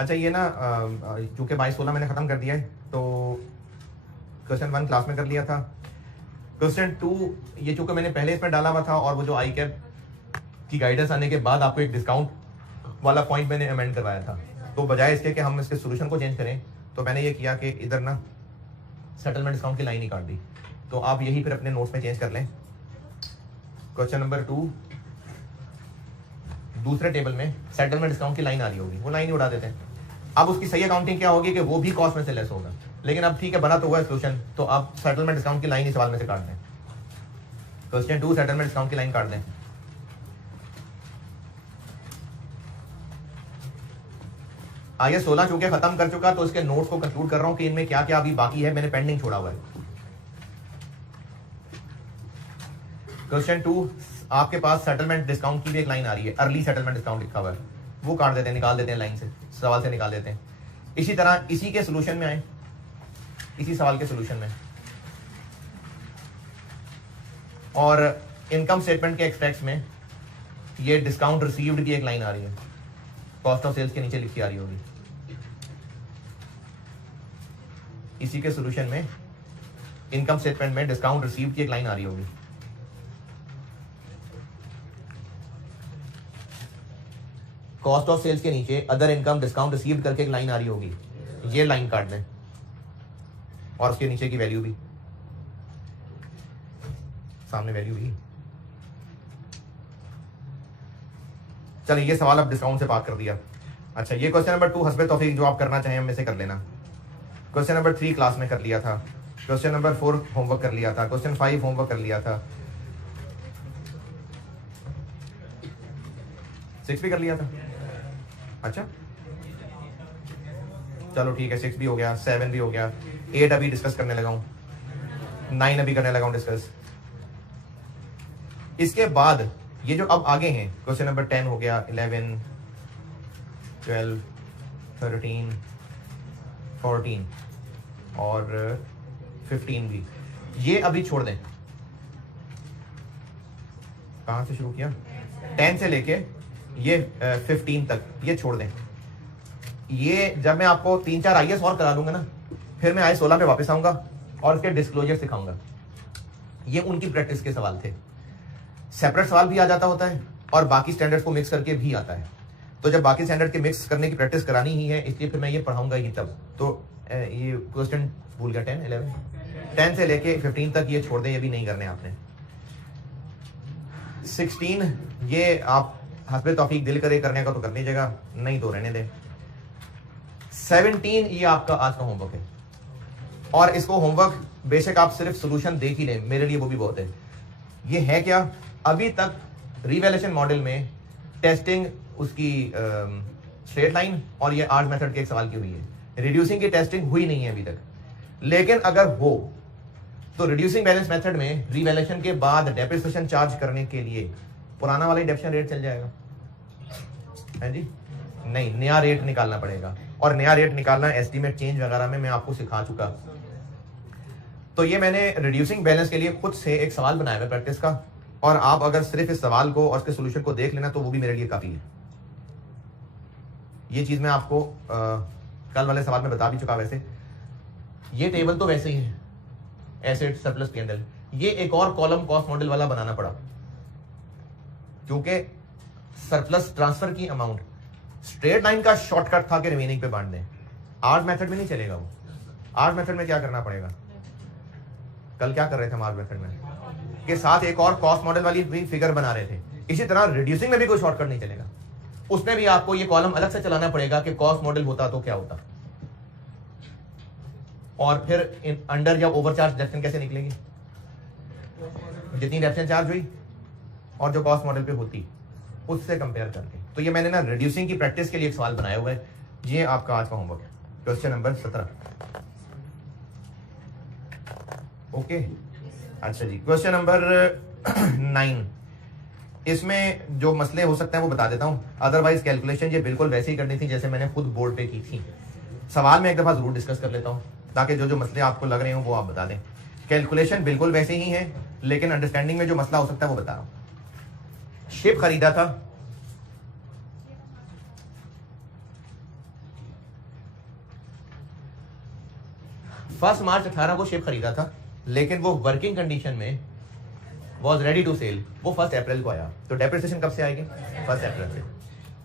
अच्छा ये ना चूंकि 22-16 मैंने ख़त्म कर दिया है तो क्वेश्चन 1 क्लास में कर लिया था। क्वेश्चन 2 ये चूंकि मैंने पहले इसमें डाला हुआ था और वो जो आई कैप की गाइडेंस आने के बाद आपको एक डिस्काउंट वाला पॉइंट मैंने अमेंड करवाया था, तो बजाय इसके कि हम इसके सोल्यूशन को चेंज करें तो मैंने ये किया कि इधर ना सेटलमेंट डिस्काउंट की लाइन ही काट दी। तो आप यही फिर अपने नोट्स में चेंज कर लें। क्वेश्चन नंबर 2 दूसरे टेबल में सेटलमेंट डिस्काउंट की लाइन आ रही होगी, वो लाइन ही उड़ा देते हैं। अब उसकी सही अकाउंटिंग क्या होगी कि वो भी कॉस्ट में से लेस होगा, लेकिन अब ठीक है बना तो हुआ है सोल्यूशन, तो आप सेटलमेंट डिस्काउंट की लाइन ही सवाल में से काट दें। क्वेश्चन 2 सेटलमेंट डिस्काउंट की लाइन काट दें। आइए 16 चूंकि खत्म कर चुका तो इसके नोट्स को कंक्लूड कर रहा हूं कि इनमें क्या क्या अभी बाकी है, मैंने पेंडिंग छोड़ा हुआ है। क्वेश्चन 2 आपके पास सेटलमेंट डिस्काउंट की भी एक लाइन आ रही है, अर्ली सेटलमेंट डिस्काउंट लिखा हुआ है, वो काट देते हैं, निकाल देते हैं लाइन से, सवाल से निकाल देते हैं। इसी तरह इसी के सोल्यूशन में आए, इसी सवाल के सोल्यूशन में, और इनकम स्टेटमेंट के एक्सट्रैक्ट्स में ये डिस्काउंट रिसीव्ड की एक लाइन आ रही है, कॉस्ट ऑफ सेल्स के नीचे लिखी आ रही होगी। इसी के सोल्यूशन में इनकम स्टेटमेंट में डिस्काउंट रिसीव्ड की एक लाइन आ रही होगी। कॉस्ट ऑफ सेल्स के नीचे अदर इनकम डिस्काउंट रिसीव्ड करके एक लाइन आ रही होगी, ये लाइन काट दें और उसके नीचे की वैल्यू भी, सामने वैल्यू भी। चलिए ये सवाल अब डिस्काउंट से बात कर दिया। अच्छा ये क्वेश्चन नंबर 2 हस्बे तौफीक जो आप करना चाहें में से कर लेना। क्वेश्चन नंबर 3 क्लास में कर लिया था। क्वेश्चन नंबर 4 होमवर्क कर लिया था। क्वेश्चन 5 होमवर्क कर लिया था। 6 भी कर लिया था। अच्छा चलो ठीक है, 6 भी हो गया, 7 भी हो गया, 8 अभी डिस्कस करने लगा हूं, 9 अभी करने लगा हूं डिस्कस। इसके बाद ये जो अब आगे हैं क्वेश्चन नंबर 10 हो गया, 11, 12, 13, 14 और 15 भी, ये अभी छोड़ दें। कहां से शुरू किया, 10 से लेके ये 15 तक ये छोड़ दें। ये जब मैं आपको 3-4 आईएएस और करा दूंगा ना, फिर मैं आई 16 पे वापस आऊंगा और इसके डिस्क्लोजर सिखाऊंगा। ये उनकी प्रैक्टिस के सवाल थे। सेपरेट सवाल भी आ जाता होता है और बाकी स्टैंडर्ड्स को मिक्स करके भी आता है। तो जब बाकी स्टैंडर्ड के मिक्स करने की प्रैक्टिस करानी ही है, इसलिए फिर मैं ये पढ़ाऊंगा ही तब। तो ये क्वेश्चन भूल गया, 10, 11, 10 से लेके 15 तक ये छोड़ दें, ये भी नहीं करने आपने। 16 ये आप हस्बे तौफीक दिल करे करने का तो कर लीजिएगा, नहीं तो रहने दें। 17 ये आपका आज का होमवर्क है, और इसको होमवर्क बेशक आप सिर्फ सोल्यूशन देख ही लें, मेरे लिए वो भी बहुत है। ये है क्या, अभी तक रिवैल्यूएशन मॉडल में टेस्टिंग उसकी स्ट्रेट लाइन और ये आर्ज मेथड के एक सवाल की हुई है, रिड्यूसिंग की टेस्टिंग हुई नहीं है अभी तक। लेकिन अगर हो तो रिड्यूसिंग बैलेंस मेथड में रिवैल्यूएशन के बाद डेप्रिसिएशन चार्ज करने के लिए पुराना वाला डेप्रिसिएशन रेट चल जाएगा, है जी? नहीं, नया रेट निकालना पड़ेगा, और नया रेट निकालना एस्टीमेट चेंज वगैरह में मैं आपको सिखा चुका। तो ये मैंने रिड्यूसिंग बैलेंस के लिए खुद से एक सवाल बनाया है प्रैक्टिस का, और आप अगर सिर्फ इस सवाल को और उसके सोल्यूशन को देख लेना तो वो भी मेरे लिए काफी है। ये चीज मैं आपको कल वाले सवाल में बता भी चुका। वैसे ये टेबल तो वैसे ही है, एसेट सरप्लस P&L। ये एक और कॉलम कॉस्ट मॉडल वाला बनाना पड़ा, क्योंकि सरप्लस ट्रांसफर की अमाउंट स्ट्रेट लाइन का शॉर्टकट था कि रिमेनिंग पे बांट दें। आर्ज मेथड में नहीं चलेगा वो। आर्ज मेथड में क्या करना पड़ेगा, कल क्या कर रहे थे हम आर्ज मेथड में के साथ एक और कॉस्ट मॉडल वाली भी फिगर बना रहे थे। इसी तरह रिड्यूसिंग में भी कोई शॉर्टकट नहीं चलेगा, उसमें भी आपको ये कॉलम अलग से चलाना पड़ेगा कि कॉस्ट मॉडल होता तो क्या होता, और फिर अंडर या ओवरचार्ज डेप्शन कैसे निकलेगी, जितनी डेप्शन चार्ज हुई और जो कॉस्ट मॉडल पे होती उससे कंपेयर करके। तो ये मैंने ना रिड्यूसिंग की प्रैक्टिस के लिए एक सवाल बनाया हुआ है। ये आपका आज का होमवर्क है, क्वेश्चन नंबर 17। ओके अच्छा जी, क्वेश्चन नंबर 9, इसमें जो मसले हो सकते हैं वो बता देता हूं। अदरवाइज कैलकुलेशन ये बिल्कुल वैसे ही करनी थी जैसे मैंने खुद बोर्ड पे की थी। सवाल में एक दफा जरूर डिस्कस कर लेता हूं ताकि जो जो मसले आपको लग रहे हो वो आप बता दें। कैलकुलेशन बिल्कुल वैसे ही है, लेकिन अंडरस्टैंडिंग में जो मसला हो सकता है वो बता रहा हूं। शिप खरीदा था, 1 मार्च 18 को शिप खरीदा था, लेकिन वो वर्किंग कंडीशन में वॉज रेडी टू सेल, वो 1 अप्रैल को आया। तो डेप्रिसिएशन कब से आएगी? 1 अप्रैल से।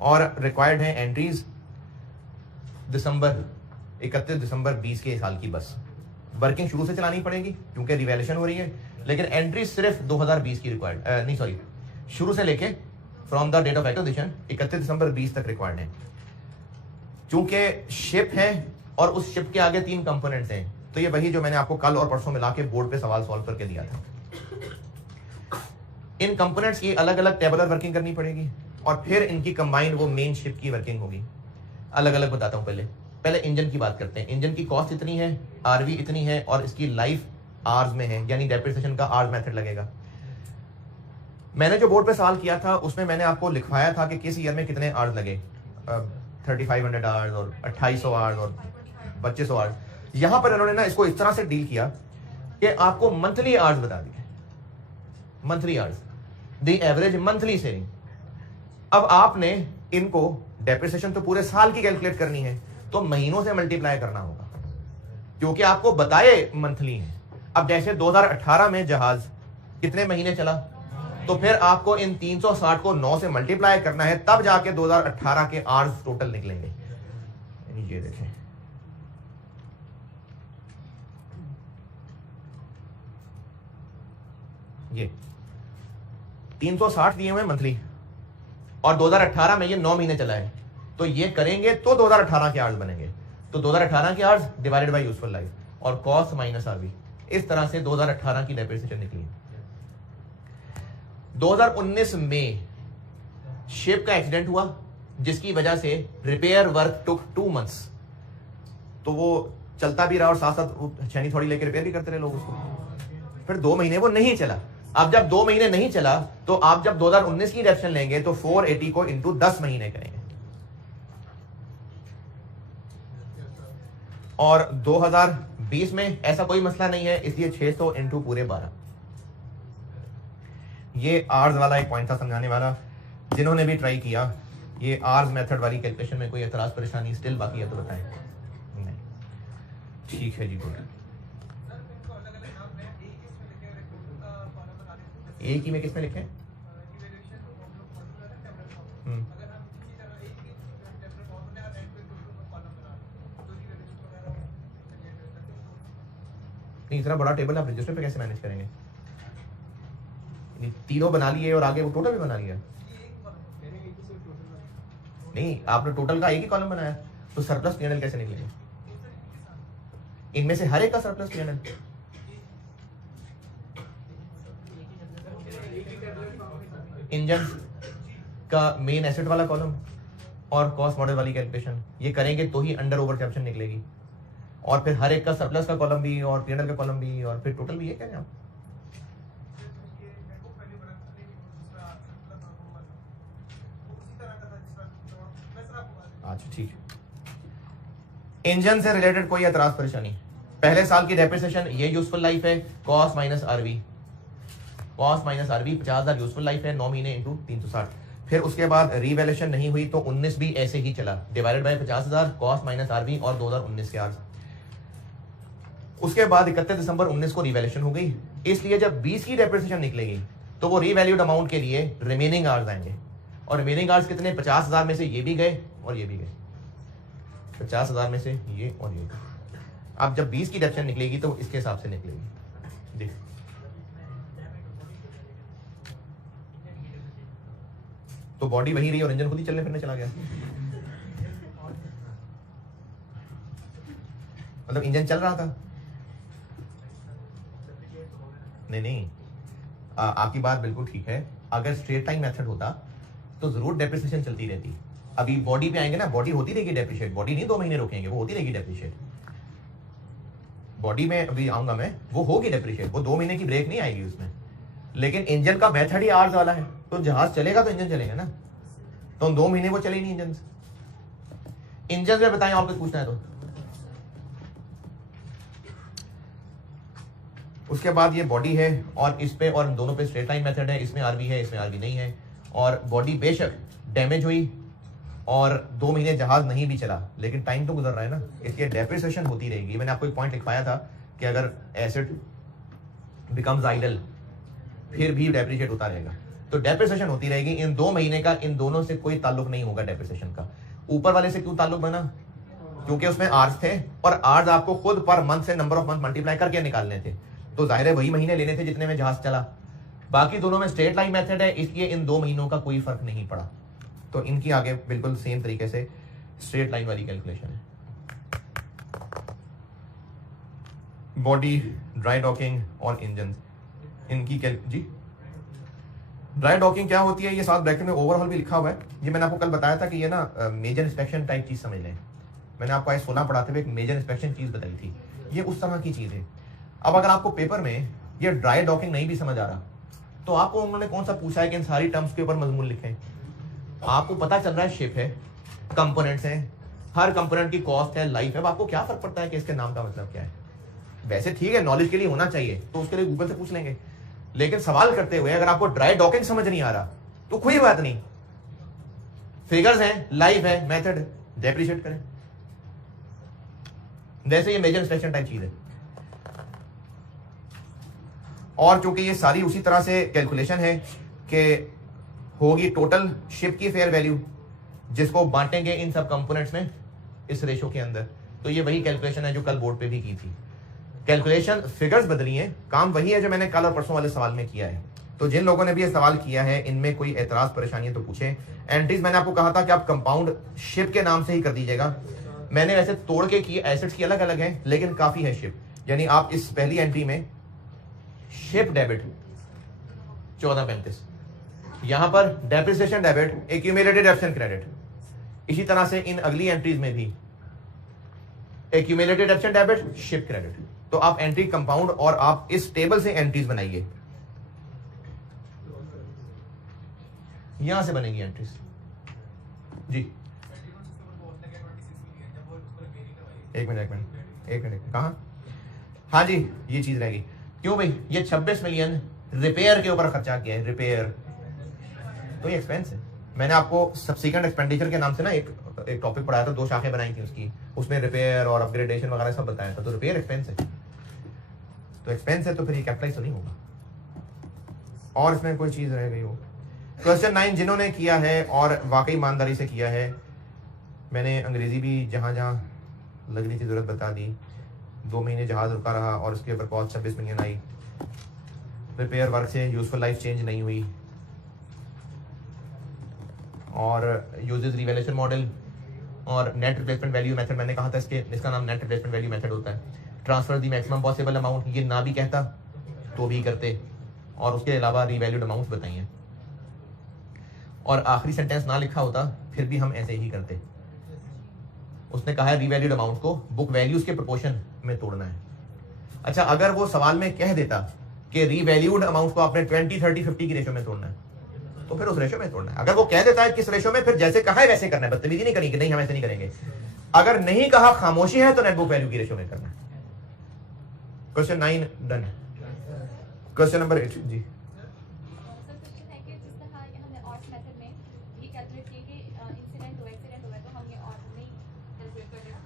और रिक्वायर्ड है एंट्रीज दिसंबर 31 दिसंबर 20 के साल की। बस वर्किंग शुरू से चलानी पड़ेगी क्योंकि रिवैल्यूएशन हो रही है, लेकिन एंट्री सिर्फ 2020 की रिक्वायर्ड, नहीं सॉरी, शुरू से लेके from the date of acquisition 31 दिसंबर 20 तक रिक्वायर्ड है। चूंकि शिप है और उस शिप के आगे 3 कंपोनेंट्स हैं, तो ये वही जो मैंने आपको कल और परसों मिला के बोर्ड पे सवाल सॉल्व करके दिया था। इन कंपोनेंट्स की अलग अलग टेबुलर वर्किंग करनी पड़ेगी और फिर इनकी कंबाइंड वो मेन शिप की वर्किंग होगी। अलग अलग बताता हूं। पहले इंजन की बात करते हैं। इंजन की कॉस्ट इतनी है, आरवी इतनी है और इसकी लाइफ आर्स में है, यानी डेप्रिसिएशन का आर्स मेथड लगेगा। मैंने जो बोर्ड पे सवाल किया था उसमें मैंने आपको लिखवाया था कि किस ईयर में कितने आर्स लगे, 3500 आवर्स और 2800 आवर्स और 2500 आवर्स। यहां पर इन्होंने ना इसको इस तरह से डील किया कि आपको मंथली आवर्स बता दिए, monthly hours, the average monthly saving. अब आपने इनको डेप्रिसिएशन तो पूरे साल की कैलकुलेट करनी है, तो महीनों से मल्टीप्लाई करना होगा क्योंकि आपको बताए मंथली है। अब जैसे 2018 में जहाज कितने महीने चला, तो फिर आपको इन 360 को 9 से मल्टीप्लाई करना है, तब जाके 2018 के आवर्स टोटल निकलेंगे। ये देखें, ये 360 दिए हुए मंथली और 2018 में ये 9 महीने चला है, तो ये करेंगे तो 2018 के आवर्स बनेंगे। तो 2018 के hours divided by useful life और कॉस्ट माइनस आरवी, इस तरह से 2018 की डेप्रिसिएशन निकली। 2019 में शिप का एक्सीडेंट हुआ जिसकी वजह से रिपेयर वर्क टुक 2 मंथ्स, तो वो चलता भी रहा और साथ साथ छेनी थोड़ी लेकर रिपेयर भी करते रहे लोग उसको। फिर 2 महीने वो नहीं चला। अब जब 2 महीने नहीं चला तो आप जब 2019 की डेप्रिसिएशन लेंगे तो 480 को इंटू 10 महीने करेंगे और 2020 में ऐसा कोई मसला नहीं है, इसलिए 600 इंटू पूरे 12। ये आर्स वाला एक पॉइंट था समझाने वाला। जिन्होंने भी ट्राई किया ये आर्स मेथड वाली कैलकुलेशन में कोई एतराज परेशानी स्टिल बाकी है तो बताएं। नहीं, ठीक है जी, गुड। एक ही में किसमें लिखे? नहीं, इतना बड़ा टेबल आप रजिस्टर पे कैसे मैनेज करेंगे? तीनों बना लिए और आगे वो टोटल भी बना लिया? नहीं, आपने टोटल का एक ही कॉलम बनाया, तो सरप्लस पीएनएल कैसे निकलेगा? इनमें से हर एक का सरप्लस पीएनएल। इंजन का मेन एसेट वाला कॉलम और कॉस्ट मॉडल वाली कैलकुलेशन ये करेंगे तो ही अंडर ओवर कैप्शन निकलेगी, और फिर हर एक का सरप्लस का कॉलम भी और पीएनएल का कॉलम भी और फिर टोटल भी। ये कह रहे हैं आप? अच्छा ठीक है। इंजन से रिलेटेड कोई एतराज परेशानी? पहले साल की डेप्रिसिएशन ये यूजफुल लाइफ है, cost minus RV, cost minus RV 50,000 useful life है, 9 महीने इंटू 360। फिर उसके बाद रीवैल्यूएशन नहीं हुई तो 19 भी ऐसे ही चला, divided by 50,000 cost minus RV और 2019 के आर्स। उसके बाद 31 दिसंबर 19 को रीवैल्यूएशन हो गई, इसलिए जब 20 की डेप्रिसिएशन निकलेगी तो वो रीवैल्यूड अमाउंट के लिए रिमेनिंग आर्स आएंगे। और रिमेनिंग आर्स कितने? 50,000 में से ये भी गए और ये भी गए, 50,000 में से ये और ये। अब जब 20 की डेप्रिसिएशन निकलेगी तो इसके हिसाब से निकलेगी। देख, तो बॉडी वही रही और इंजन खुद ही चलने फिरने चला गया। मतलब इंजन चल रहा था। नहीं, आपकी बात बिल्कुल ठीक है। अगर स्ट्रेट टाइम मेथड होता तो जरूर डेप्रिसिएशन चलती रहती। अभी बॉडी पे आएंगे ना, बॉडी होती रहेगी डेप्रिशिएट, बॉडी नहीं 2 महीने रोकेंगे, वो होती रहेगी डेप्रिशिएट। बॉडी में अभी आऊंगा मैं, वो होगी डेप्रिशिएट, वो 2 महीने की ब्रेक नहीं आएगी उसमें। लेकिन इंजन का मेथड ही आवर्स वाला है, तो जहाज चलेगा तो इंजन चलेगा ना, तो 2 महीने वो चले ही नहीं इंजन। इंजन में बताएं और कुछ पूछना है तो। उसके बाद ये बॉडी है और इस पे और दोनों पे स्ट्रेट लाइन मेथड है, इसमें आरवी है, इसमें आरवी नहीं है। और बॉडी बेशक डैमेज हुई और 2 महीने जहाज नहीं भी चला, लेकिन टाइम तो गुजर रहा है ना, इसलिए डेप्रिसिएशन होती रहेगी। मैंने आपको एक पॉइंट लिखवाया था कि अगर एसेट बिकम्स आइडल फिर भी डेप्रिशिएट होता रहेगा, तो डेप्रिसिएशन होती रहेगी। इन 2 महीने का इन दोनों से कोई ताल्लुक नहीं होगा डेप्रिसिएशन का। ऊपर वाले से क्यों ताल्लुक बना? क्योंकि उसमें आर्स थे और आर्स आपको खुद पर मंथ से नंबर ऑफ मंथ मल्टीप्लाई करके निकालने थे, तो जाहिर है वही महीने लेने थे जितने में जहाज चला। बाकी दोनों में स्ट्रेट लाइन मेथड है, इसलिए इन 2 महीनों का कोई फर्क नहीं पड़ा। तो इनकी आगे बिल्कुल सेम तरीके से स्ट्रेट लाइन वाली कैलकुलेशन है। बॉडी, ड्राई डॉकिंग और इंजन, इनकी जी ड्राई डॉकिंग क्या होती है, ये साथ ब्रैकेट में ओवरऑल भी लिखा हुआ है। ये मैंने आपको कल बताया था कि ये ना मेजर इंस्पेक्शन टाइप चीज समझ लें। मैंने आपको आज 16 पढ़ाते हुए एक मेजर इंस्पेक्शन चीज बताई थी, ये उस तरह की चीज है। अब अगर आपको पेपर में ये ड्राई डॉकिंग नहीं भी समझ आ रहा, तो आपको उन्होंने कौन सा पूछा है कि इन सारी टर्म्स के ऊपर मजमून लिखें। आपको पता चल रहा है शिप है, कंपोनेंट्स हैं, हर कंपोनेंट की कॉस्ट है, लाइफ है। अब आपको क्या फर्क पड़ता है कि इसके नाम का मतलब क्या है? वैसे ठीक है, नॉलेज के लिए होना चाहिए, तो उसके लिए गूगल से पूछ लेंगे, लेकिन सवाल करते हुए अगर आपको ड्राई डॉकिंग समझ नहीं आ रहा तो कोई बात नहीं, फिगर्स हैं, लाइफ है, मेथड, डेप्रिशिएट करें। जैसे ये मेजर इंस्पेक्शन टाइप चीज है, और चूंकि ये सारी उसी तरह से कैलकुलेशन है कि होगी टोटल शिप की फेयर वैल्यू, जिसको बांटेंगे इन सब कंपोनेंट्स में इस रेशो के अंदर। तो ये वही कैलकुलेशन है जो कल बोर्ड पे भी की थी। कैलकुलेशन फिगर्स बदली है, काम वही है जो मैंने कल और परसों वाले सवाल में किया है। तो जिन लोगों ने भी ये सवाल किया है, इनमें कोई एतराज परेशानी है तो पूछें। एंट्रीज मैंने आपको कहा था कि आप कंपाउंड शिप के नाम से ही कर दीजिएगा। मैंने वैसे तोड़ के किए, एसेट्स की अलग अलग हैं, लेकिन काफी है शिप। यानी आप इस पहली एंट्री में शिप डेबिट 1435, यहां पर depreciation debit, accumulated absent credit. इसी तरह से इन अगली एंट्रीज में भी accumulated absent debit, ship credit. तो आप एंट्री कंपाउंड और आप इस टेबल से एंट्रीज बनाइए, यहां से बनेगी एंट्रीज जी। एक मिनट कहां? हाँ जी, ये चीज रहेगी। क्यों भाई? ये 26 मिलियन रिपेयर के ऊपर खर्चा किया है, रिपेयर तो ये एक्सपेंस है। मैंने आपको सब्सिक्वेंट एक्सपेंडिचर के नाम से ना एक टॉपिक पढ़ाया था, 2 शाखें बनाई थी उसकी, उसमें रिपेयर और अपग्रेडेशन वगैरह सब बताया था। तो रिपेयर एक्सपेंस है, तो एक्सपेंस है तो फिर ये कैपिटलाइज तो नहीं होगा। और इसमें कोई चीज रह गई हो? क्वेश्चन 9 जिन्होंने किया है और वाकई ईमानदारी से किया है, मैंने अंग्रेजी भी जहां जहां लगने की जरूरत बता दी। 2 महीने जहाज रुका रहा और उसके ऊपर cost 26 million I. Repair work से यूजफुल लाइफ चेंज नहीं हुई, और यूजेस रिवैल्यूएशन मॉडल और नेट रिप्लेसमेंट वैल्यू मेथड। मैंने कहा था इसका नाम नेट रिप्लेसमेंट वैल्यू मेथड होता है। Transfer the maximum possible amount, ये ना भी कहता तो भी करते, और उसके अलावा रिवैल्यूड अमाउंट बताइए। और आखिरी सेंटेंस ना लिखा होता फिर भी हम ऐसे ही करते। उसने कहा है रिवैल्यूड अमाउंट को बुक वैल्यूज के प्रोपोर्शन में तोड़ना है। अच्छा, अगर वो सवाल में कह देता कि रिवैल्यूड अमाउंट को आपने 20, 30, 50 की रेशो में तोड़ना है, तो फिर उस रेशो में तोड़ना है। अगर वो कह देता है किस रेशो में, फिर जैसे कहा है वैसे करना है, बदतमीजी नहीं करनी कि नहीं हम ऐसे नहीं करेंगे। अगर नहीं कहा, खामोशी है, तो नेट बुक वैल्यू की रेशो में करना है। Question 9 done. क्वेश्चन नंबर 8 जी।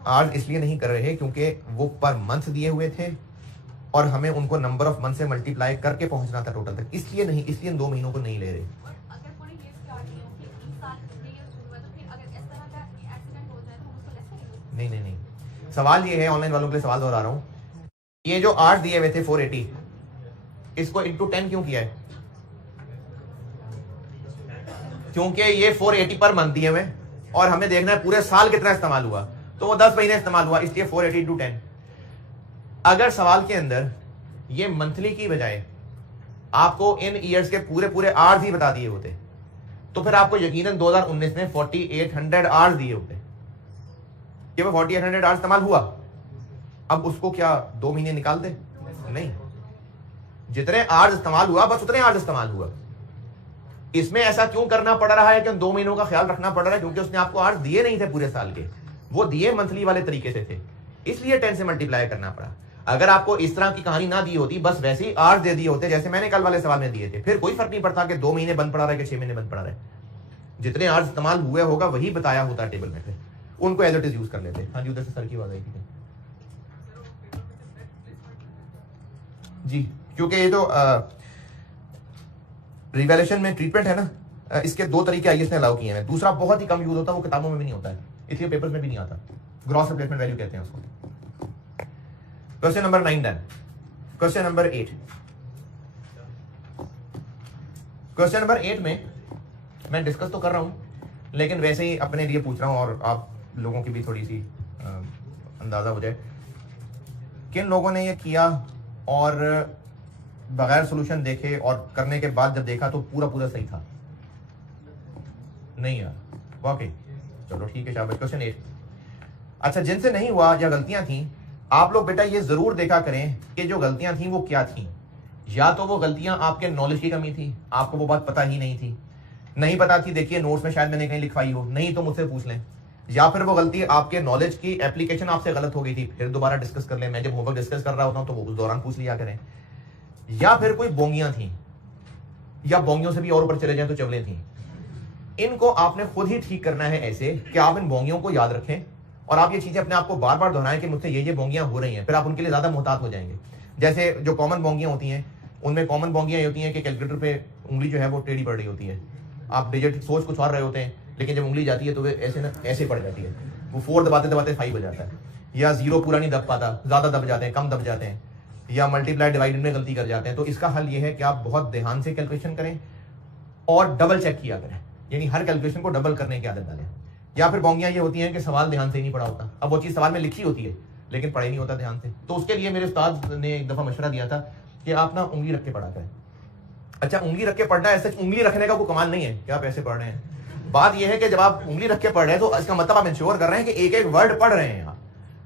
आज इसलिए नहीं कर रहे क्योंकि वो पर मंथ दिए हुए थे और हमें उनको नंबर ऑफ मंथ से मल्टीप्लाई करके पहुंचना था टोटल तक, इसलिए नहीं, इसलिए 2 महीनों को नहीं ले रहे। नहीं, सवाल ये है, ऑनलाइन वालों के लिए सवाल दोहरा रहा हूं, ये जो 8 दिए हुए थे 480, इसको इंटू 10 क्यों किया है? क्योंकि ये 480 पर मंथ दिए हुए और हमें देखना है पूरे साल कितना इस्तेमाल हुआ, तो वो 10 महीने इस्तेमाल हुआ, इसलिए 480 इंटू 10। अगर सवाल के अंदर ये मंथली की बजाय आपको इन ईयर्स के पूरे 8 ही बता दिए होते, तो फिर आपको यकीनन 2019 में 4800 आवर्स दिए होते कि वो 4800 आवर्स इस्तेमाल हुआ। अब उसको क्या 2 महीने निकाल दे? नहीं, जितने आवर्स इस्तेमाल हुआ बस उतने आवर्स इस्तेमाल हुआ। इसमें ऐसा क्यों करना पड़ रहा है कि 2 महीनों का ख्याल रखना पड़ रहा है? क्योंकि उसने आपको आवर्स दिए नहीं थे पूरे साल के, वो दिए मंथली वाले तरीके से थे, इसलिए 10 से मल्टीप्लाई करना पड़ा। अगर आपको इस तरह की कहानी ना दी होती, बस वैसे ही आवर्स दे दिए होते जैसे मैंने कल वाले सवाल में दिए थे, फिर कोई फर्क नहीं पड़ता कि 2 महीने बंद पड़ा रहा है कि 6 महीने बंद पड़ा रहा है। जितने आर्स इस्तेमाल हुए होगा वही बताया होता है टेबल में, फिर उनको एज इट इज यूज कर लेते। हाँ जी, उधर से सर की आवाज आई थी जी। क्योंकि ये जो रिवैल्यूएशन में ट्रीटमेंट है ना, इसके दो तरीके आईएएस ने अलाउ किए हैं। दूसरा बहुत ही कम यूज होता है, वो किताबों में भी नहीं होता है, इसलिए पेपर्स में भी नहीं आता। ग्रॉस रिप्लेसमेंट वैल्यू कहते हैं उसको। Question number 9 done. Question number 8। Question number 8 में मैं डिस्कस तो कर रहा हूं लेकिन वैसे ही अपने लिए पूछ रहा हूं और आप लोगों की भी थोड़ी सी अंदाजा हो जाए। किन लोगों ने ये किया और बगैर सोल्यूशन देखे और करने के बाद जब देखा तो पूरा पूरा सही था? नहीं यार, वाकई। चलो ठीक है, शाबाश। क्वेश्चन 8। अच्छा, जिनसे नहीं हुआ या गलतियां थी, आप लोग बेटा ये जरूर देखा करें कि जो गलतियां थी वो क्या थी। या तो वो गलतियां आपके नॉलेज की कमी थी, आपको वो बात पता ही नहीं थी, नहीं पता थी, देखिए नोट्स में शायद मैंने कहीं लिखवाई हो, नहीं तो मुझसे पूछ लें। या फिर वो गलती आपके नॉलेज की एप्लीकेशन आपसे गलत हो गई थी, फिर दोबारा डिस्कस कर लें। मैं जब होमवर्क डिस्कस कर रहा होता हूं तो वो उस दौरान पूछ लिया करें। या फिर कोई बोंगियां थी, या बोंगियों से भी और ऊपर चले जाए तो चवलें थी। इनको आपने खुद ही ठीक करना है ऐसे कि आप इन बोंगियों को याद रखें और आप ये चीजें अपने आप को बार बार दोहराएं कि मुझसे ये बोंगियां हो रही हैं, फिर आप उनके लिए ज्यादा मोहतात हो जाएंगे। जैसे जो कॉमन बोंगियां होती हैं, उनमें कॉमन बोंगियां होती हैं कि कैलकुलेटर पे उंगली जो है वो टेढ़ी पड़ रही होती है, आप डिजिट सोच कुछ और रहे होते हैं लेकिन जब उंगली जाती है तो वे ऐसे ना ऐसे पड़ जाती है, वो 4 दबाते दबाते 5 हो जाता है, या 0 पूरा नहीं दब पाता, ज्यादा दब जाते हैं, कम दब जाते हैं, या मल्टीप्लाई डिवाइडेड में गलती कर जाते हैं। तो इसका हल ये है कि आप बहुत ध्यान से कैलकुलेशन करें और डबल चेक किया करें, यानी हर कैलकुलेशन को डबल करने की आदत डालें। या फिर बोंगियां ये होती हैं कि सवाल ध्यान से ही नहीं पढ़ा होता, अब वो चीज सवाल में लिखी होती है लेकिन पढ़े नहीं होता ध्यान से। तो उसके लिए मेरे उस्ताद ने एक दफा मशवरा दिया था कि आप ना उंगली रख के पढ़ा करें। अच्छा, उंगली रख के पढ़ना है, ऐसे उंगली रखने का कोई कमाल नहीं है कि आप ऐसे पढ़ रहे हैं। बात यह है कि जब आप उंगली रख के पढ़ रहे हैं तो इसका मतलब आप इंश्योर कर रहे हैं कि एक एक वर्ड पढ़ रहे हैं आप।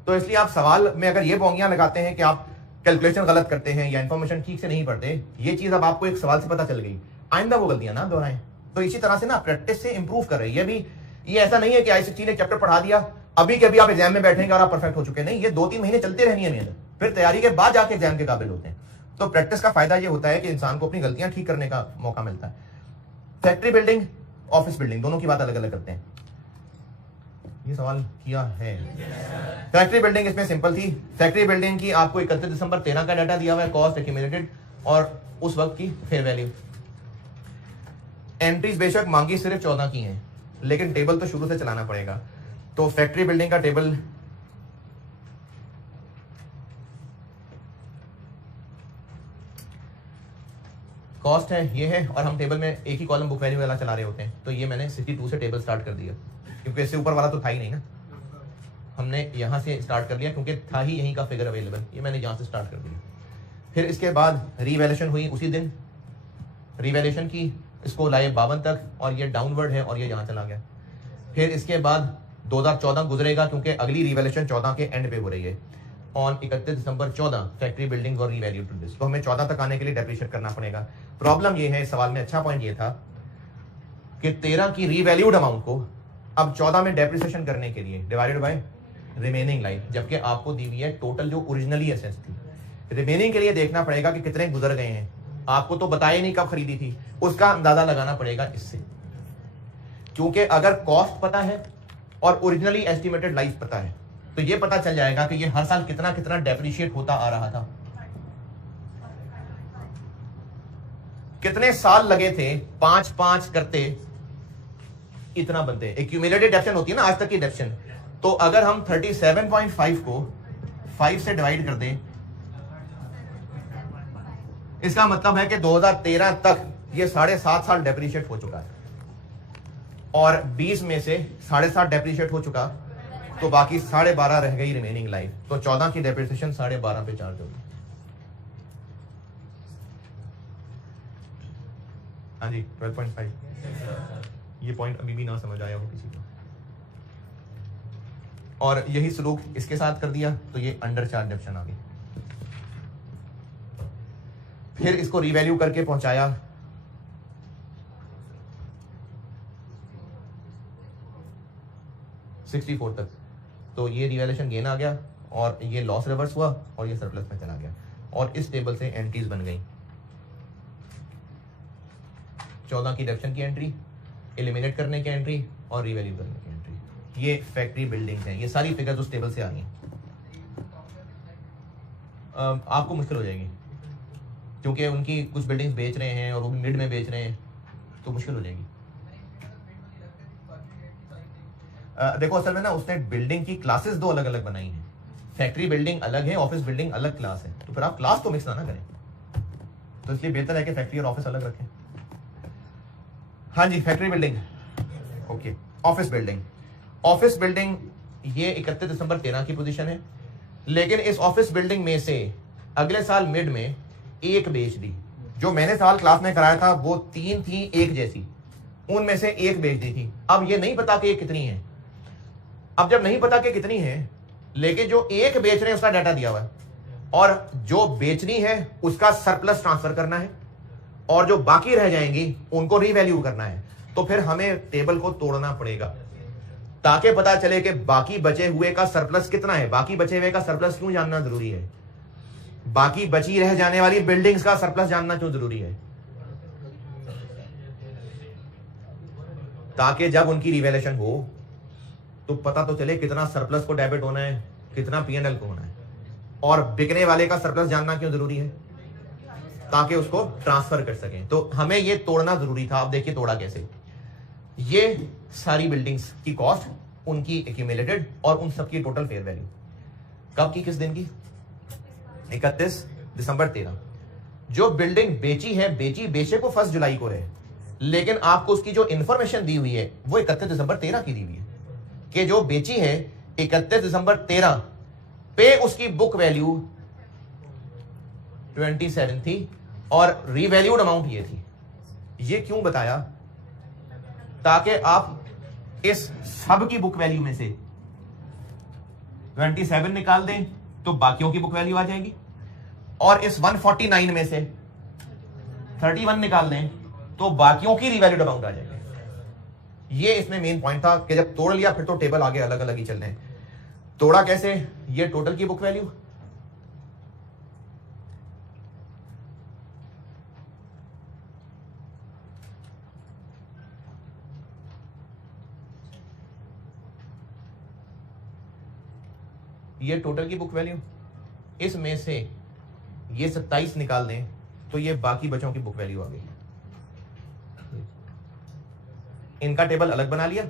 तो इसलिए आप सवाल में अगर ये बोंगियां लगाते हैं कि आप कैलकुलेशन गलत करते हैं या इन्फॉर्मेशन ठीक से नहीं पढ़ते, ये चीज अब आपको एक सवाल से पता चल गई, आइंदा वो गलतियां ना दोहराएं। तो इसी तरह से ना प्रैक्टिस से इंप्रूव कर रही है। ये ऐसा नहीं है कि आई16 ने चैप्टर पढ़ा दिया, अभी के अभी आप एग्जाम में बैठेंगे और आप परफेक्ट हो चुके, नहीं, ये 2-3 महीने चलते रहनी है मेहनत, फिर तैयारी के बाद जाके एग्जाम के काबिल होते हैं। तो प्रैक्टिस का फायदा ये होता है कि इंसान को अपनी गलतियां ठीक करने का मौका मिलता है। फैक्ट्री बिल्डिंग, ऑफिस बिल्डिंग, दोनों की बात अलग अलग करते हैं। ये सवाल किया है। फैक्ट्री बिल्डिंग इसमें सिंपल थी। फैक्ट्री बिल्डिंग की आपको 31 दिसंबर 13 का डाटा दिया हुआ है, कॉस्ट एक्यूमुलेटेड और उस वक्त की फेयर वैल्यू। एंट्रीज बेशक मांगी सिर्फ 14 की हैं, लेकिन टेबल तो शुरू से चलाना पड़ेगा। तो फैक्ट्री बिल्डिंग का टेबल कॉस्ट है, ये है, और हम टेबल में एक ही कॉलम बुक वैल्यू वाला चला रहे होते हैं। तो ये मैंने 62 से टेबल स्टार्ट कर दिया, क्योंकि इससे ऊपर वाला तो था ही नहीं ना, हमने यहां से स्टार्ट कर लिया क्योंकि था ही यहीं का फिगर अवेलेबल, ये मैंने यहां से स्टार्ट कर दिया। फिर इसके बाद रीवैल्यूएशन हुई उसी दिन, रीवैल्यूएशन की, इसको लाए 52 तक, और ये डाउनवर्ड है और ये यहां चला गया। फिर इसके बाद 2014 गुजरेगा क्योंकि अगली रिवैल्यूएशन 14 के एंड पे हो रही है, ऑन 31 दिसंबर 14 फैक्ट्री बिल्डिंग और रीवैल्यू टू दिस। तो हमें 14 तक आने के लिए डेप्रिशिएट करना पड़ेगा। प्रॉब्लम ये है इस सवाल में, अच्छा पॉइंट ये था कि 13 की रीवैल्यूड अमाउंट को अब 14 में डेप्रिसिएशन करने के लिए डिवाइडेड बाय रिमेनिंग लाइफ, जबकि आपको दी हुई है टोटल जो ओरिजिनली एसेट्स थी। रिमेनिंग के लिए देखना पड़ेगा कि कितने गुजर गए हैं, आपको तो बताया नहीं कब खरीदी थी, उसका अंदाजा लगाना पड़ेगा इससे। क्योंकि अगर कॉस्ट पता है और ओरिजिनली एस्टिमेटेड लाइफ पता है तो ये पता चल जाएगा कि ये हर साल कितना कितना डेप्रिशिएट होता आ रहा था, कितने साल लगे थे 5-5 करते इतना बनते। एक क्यूमुलेटेड डेप्शन होती है ना आज तक की डेप्शन, तो अगर हम 37.5 को 5 से डिवाइड कर दें, इसका मतलब है कि 2013 तक ये 7.5 साल डेप्रिशिएट हो चुका है, और 20 में से 7.5 डेप्रिशिएट हो चुका, तो बाकी 12.5 रह गई रिमेनिंग लाइफ। तो 14 की डेप्रिसिएशन 12.5 पे चार्ज होगी। हाँ जी, 12.5। ये पॉइंट अभी भी ना समझ आया हो किसी को, और यही सलूक इसके साथ कर दिया तो ये अंडर चार्ज डेप्शन आ गई। फिर इसको रीवैल्यू करके पहुंचाया 64 तक, तो ये रिवैल्यूएशन गेन आ गया और ये लॉस रिवर्स हुआ और ये सरप्लस में चला गया, और इस टेबल से एंट्रीज बन गई। 14 की डेप्शन की एंट्री, एलिमिनेट करने की एंट्री और रीवैल्यू करने की एंट्री। ये फैक्ट्री बिल्डिंग्स हैं, ये सारी फिगर्स उस टेबल से आ रही हैं। आपको मुश्किल हो जाएगी क्योंकि उनकी कुछ बिल्डिंग्स बेच रहे हैं और वो भी मिड में बेच रहे हैं, तो मुश्किल हो जाएगी। देखो असल में ना उसने बिल्डिंग की क्लासेस दो अलग अलग बनाई हैं। फैक्ट्री बिल्डिंग अलग है, ऑफिस बिल्डिंग अलग क्लास है, तो फिर आप क्लास तो मिक्स ना करें, तो इसलिए बेहतर है कि फैक्ट्री और ऑफिस अलग रखें। हाँ जी, factory building okay. Office building, office building ये 31 दिसंबर 13 की पोजीशन है, लेकिन इस ऑफिस बिल्डिंग में से अगले साल मिड में एक बेच दी। जो मैंने साल क्लास में कराया था वो 3 थी एक जैसी, उनमें से एक बेच दी थी। अब ये नहीं पता कि ये कितनी है। अब जब नहीं पता कि कितनी है, लेकिन जो एक बेच रहे हैं उसका डाटा दिया हुआ है, और जो बेचनी है उसका सरप्लस ट्रांसफर करना है, और जो बाकी रह जाएंगी उनको रीवैल्यू करना है। तो फिर हमें टेबल को तोड़ना पड़ेगा ताकि पता चले कि बाकी बचे हुए का सरप्लस कितना है। बाकी बचे हुए का सरप्लस क्यों जानना जरूरी है? बाकी बची रह जाने वाली बिल्डिंग्स का सरप्लस जानना क्यों जरूरी है? ताकि जब उनकी रिवैल्यूएशन हो तो पता तो चले कितना सरप्लस को डेबिट होना है, कितना P&L को होना है। और बिकने वाले का सरप्लस जानना क्यों जरूरी है? ताकि उसको ट्रांसफर कर सकें। तो हमें ये तोड़ना जरूरी था। अब देखिए तोड़ा कैसे। ये सारी बिल्डिंग्स की कॉस्ट, उनकी एक्यूमुलेटेड और उन सबकी टोटल फेयर वैल्यू। कब की, किस दिन की? 31 दिसंबर 13। जो बिल्डिंग बेची है, बेचे को 1 जुलाई को है, लेकिन आपको उसकी जो इंफॉर्मेशन दी हुई है वो 31 दिसंबर 13 की दी हुई है कि जो बेची है 31 दिसंबर 13 पे उसकी बुक वैल्यू 27 थी और रीवैल्यूड अमाउंट ये थी। ये क्यों बताया? ताकि आप इस सब की बुक वैल्यू में से 27 निकाल दें तो बाकियों की बुक वैल्यू आ जाएगी, और इस 149 में से 31 निकाल दें तो बाकियों की रीवैल्यूड अमाउंट आ जाएगी। ये इसमें मेन पॉइंट था कि जब तोड़ लिया फिर तो टेबल आगे अलग अलग ही चल रहे हैं। तोड़ा कैसे? ये टोटल की बुक वैल्यू, ये टोटल की बुक वैल्यू, इसमें से ये 27 निकाल दें तो ये बाकी बचों की बुक वैल्यू आ गई। इनका टेबल अलग बना लिया,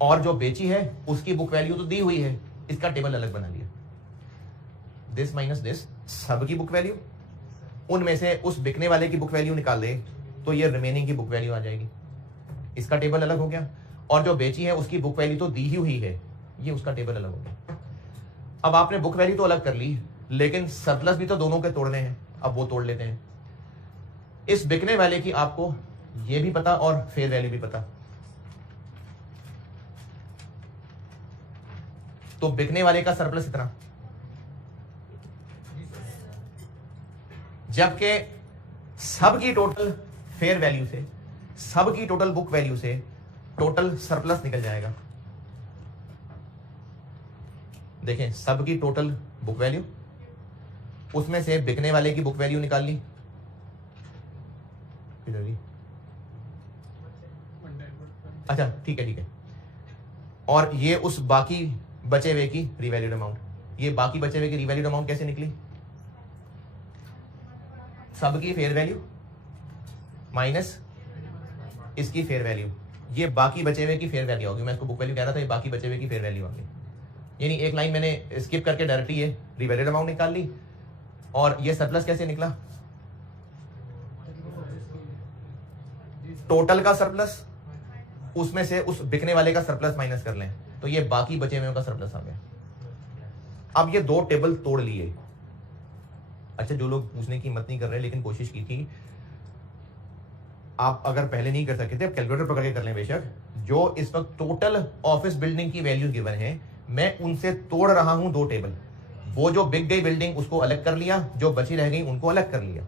और जो बेची है उसकी बुक वैल्यू तो दी हुई है, इसका टेबल अलग बना लिया। दिस माइनस दिस, सब की बुक वैल्यू, उनमें से उस बिकने वाले की बुक वैल्यू निकाल दे तो ये रिमेनिंग की बुक वैल्यू आ जाएगी। इसका टेबल अलग हो गया, और जो बेची है उसकी बुक वैल्यू तो दी ही हुई है, ये उसका टेबल अलग हो गया। अब आपने बुक वैल्यू तो अलग कर ली, लेकिन सरप्लस भी तो दोनों के तोड़ने हैं। अब वो तोड़ लेते हैं। इस बिकने वाले की आपको ये भी पता और फेयर वैल्यू भी पता। तो बिकने वाले का सरप्लस इतना, जबकि सब की टोटल फेयर वैल्यू से, सब की टोटल बुक वैल्यू से टोटल सरप्लस निकल जाएगा। देखें, सब की टोटल बुक वैल्यू, उसमें से बिकने वाले की बुक वैल्यू निकाल ली, अच्छा ठीक है, और ये उस बाकी बचे हुए की रिवैल्यूड अमाउंट। ये बाकी बचे हुए की रिवैल्यूड अमाउंट कैसे निकली? सब की फेयर वैल्यू माइनस इसकी फेयर वैल्यू, ये बाकी बचे हुए की फेयर वैल्यू होगी। मैं इसको बुक वैल्यू कह रहा था, ये बाकी बचे हुए की फेयर वैल्यू आ गई। यानी एक लाइन मैंने स्किप करके डायरेक्टली ये रिवैल्यूड अमाउंट निकाल ली। और ये सरप्लस कैसे निकला? टोटल का सरप्लस, उसमें से उस बिकने वाले का सरप्लस माइनस कर लें तो ये बाकी बचे हुए का सरप्लस आ गया। अब ये दो टेबल तोड़ लिए। अच्छा, जो लोग पूछने की हिम्मत नहीं कर रहे लेकिन कोशिश की थी, आप अगर पहले नहीं कर सके थे, अब कैलकुलेटर पकड़ के कर लें बेशक। जो इस वक्त टोटल ऑफिस बिल्डिंग की वैल्यू गिवन है, मैं उनसे तोड़ रहा हूं दो टेबल। वो जो बिक गई बिल्डिंग उसको अलग कर लिया, जो बची रह गई उनको अलग कर लिया।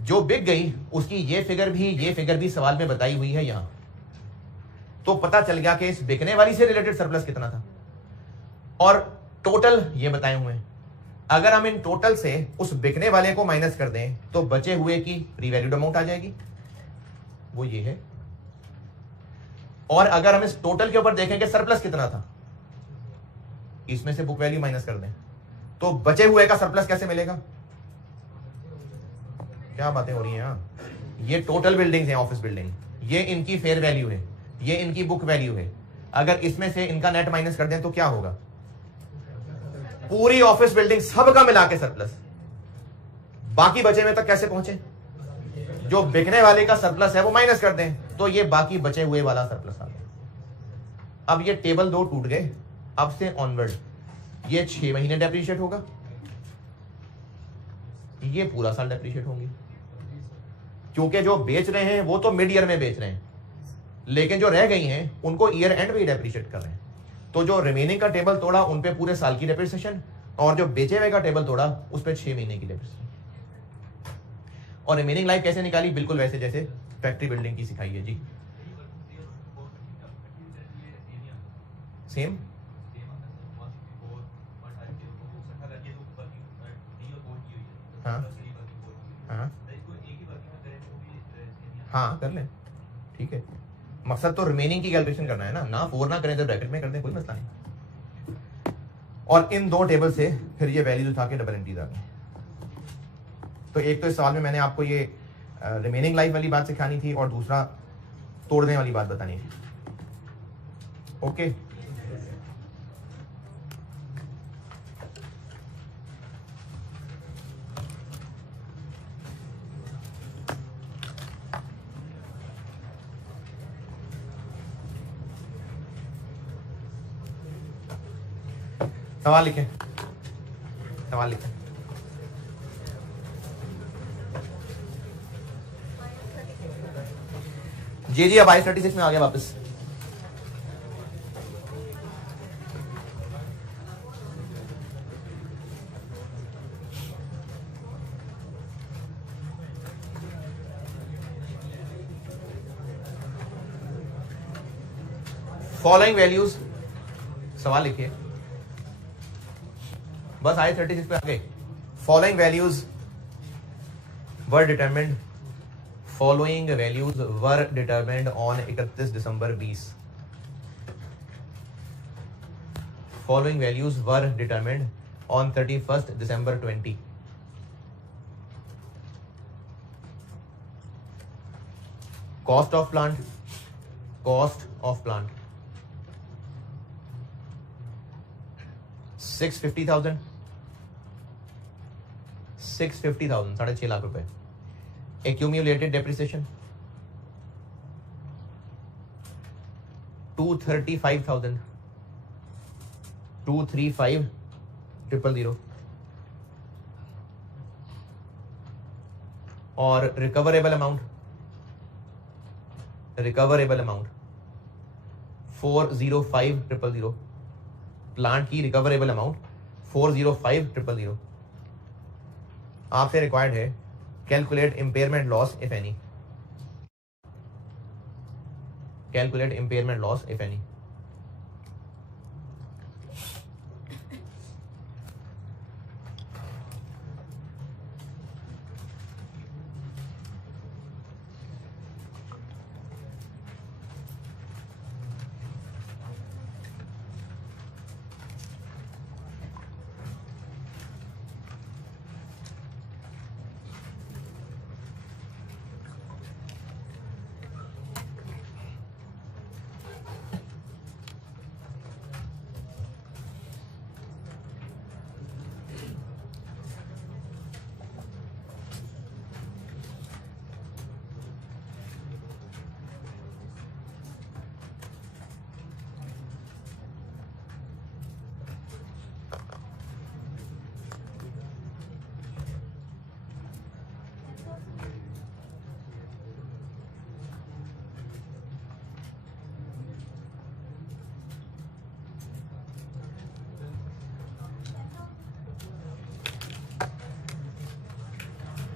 जो बिक गई उसकी ये फिगर भी सवाल में बताई हुई है यहां। तो पता चल गया कि इस बिकने वाली से रिलेटेड सरप्लस कितना था, और टोटल ये बताए हुए हैं। अगर हम इन टोटल से उस बिकने वाले को माइनस कर दें तो बचे हुए की रिवैल्यूड अमाउंट आ जाएगी, वो ये है। और अगर हम इस टोटल के ऊपर देखें कि सरप्लस कितना था, इसमें से बुक वैल्यू माइनस कर दें तो बचे हुए का सरप्लस कैसे मिलेगा? क्या बातें हो रही हैं यहाँ? ये टोटल बिल्डिंग्स हैं, ऑफिस बिल्डिंग, ये इनकी फेयर वैल्यू है, ये इनकी बुक वैल्यू है। अगर इसमें से इनका नेट माइनस कर दें तो क्या होगा? पूरी ऑफिस बिल्डिंग सबका मिला के सरप्लस। बाकी बचे हुए तक कैसे पहुंचे? जो बिकने वाले का सरप्लस है वो माइनस कर दें तो ये बाकी बचे हुए वाला सरप्लस आ गया। अब ये टेबल 2 टूट गए। अब से ऑनवर्ड ये 6 महीने डेप्रीशिएट होगा, ये पूरा साल डेप्रीशिएट होंगे, क्योंकि जो बेच रहे हैं वो तो मिड ईयर में बेच रहे हैं, लेकिन जो रह गई हैं उनको ईयर एंड में ही डेप्रीशिएट कर रहे हैं। तो जो रिमेनिंग का टेबल तोड़ा उन पे पूरे साल की डेप्रिसिएशन, और जो बेचे हुए का टेबल तोड़ा उस पे 6 महीने की डेप्रिसिएशन। और रिमेनिंग लाइफ कैसे निकाली? बिल्कुल वैसे जैसे फैक्ट्री बिल्डिंग की सिखाई है जी, सेम। हाँ हाँ हाँ कर लें, ठीक है। मकसद तो रिमेनिंग की कैलकुलेशन करना है ना 4 ना करें तो ब्रैकेट में कर दें, कोई मसला नहीं। और इन 2 टेबल से फिर ये वैल्यूज उठा के डबल एंट्रीज आ गई। तो एक तो इस सवाल में मैंने आपको ये रिमेनिंग लाइफ वाली बात सिखानी थी और दूसरा तोड़ने वाली बात बतानी थी। ओके, सवाल लिखें, सवाल लिखें। जी जी, अब I-36 में आ गया वापस। फॉलोइंग वैल्यूज, सवाल लिखिए, बस I-36 पे आ गए। Following values were determined, following values were determined on 31 December 20। Following values were determined on 31 December 20। Cost of plant, cost of plant 650,000, 6,650,000 lakh रुपए। Accumulated depreciation 235,000, 235,000। और recoverable amount, recoverable amount 405,000। Plant की recoverable amount 405,000। आपसे required है calculate impairment loss if any, calculate impairment loss if any.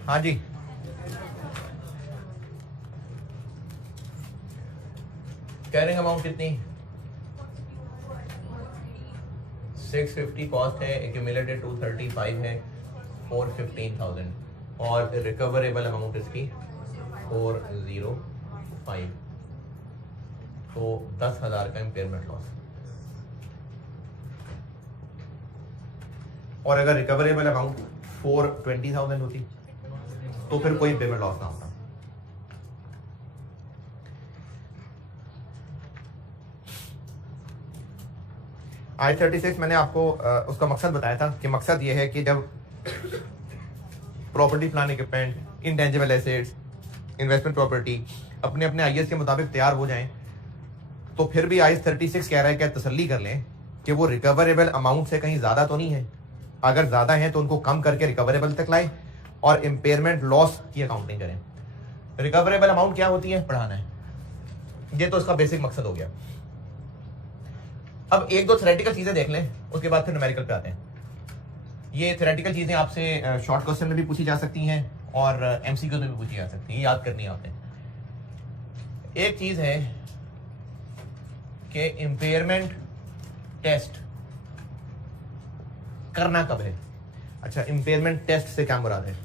हाँ जी, carrying amount कितनी? 650 cost है, accumulated 235 है, 415,000। और रिकवरेबल अमाउंट इसकी 405। तो 10,000 का इम्पेयरमेंट लॉस। और अगर रिकवरेबल अमाउंट 420,000 होती तो फिर कोई इम्पेयरमेंट लॉस ना होता। I-36 मैंने आपको उसका मकसद बताया था कि मकसद ये है कि जब property plan equipment, intangible assets, investment property अपने अपने आईएस के मुताबिक तैयार हो जाएं, तो फिर भी I-36 कह रहा है कि तसल्ली कर लें कि वो रिकवरेबल अमाउंट से कहीं ज़्यादा तो नहीं है। अगर ज़्यादा है तो उनको कम करके रिकवरेबल तक लाएं और इम्पेयरमेंट लॉस की अकाउंटिंग करें। रिकवरेबल अमाउंट क्या होती है, पढ़ाना है, ये तो इसका बेसिक मकसद हो गया। अब एक दो थ्योरेटिकल चीज़ें देख लें, उसके बाद फिर न्यूमेरिकल पे आते हैं। ये थ्योरेटिकल चीज़ें आपसे शॉर्ट क्वेश्चन में भी पूछी जा सकती हैं और एमसीक्यू में भी पूछी जा सकती हैं, याद करनी है आपने। एक चीज़ है कि इम्पेयरमेंट टेस्ट करना कब है। अच्छा, इम्पेयरमेंट टेस्ट से क्या मुराद है?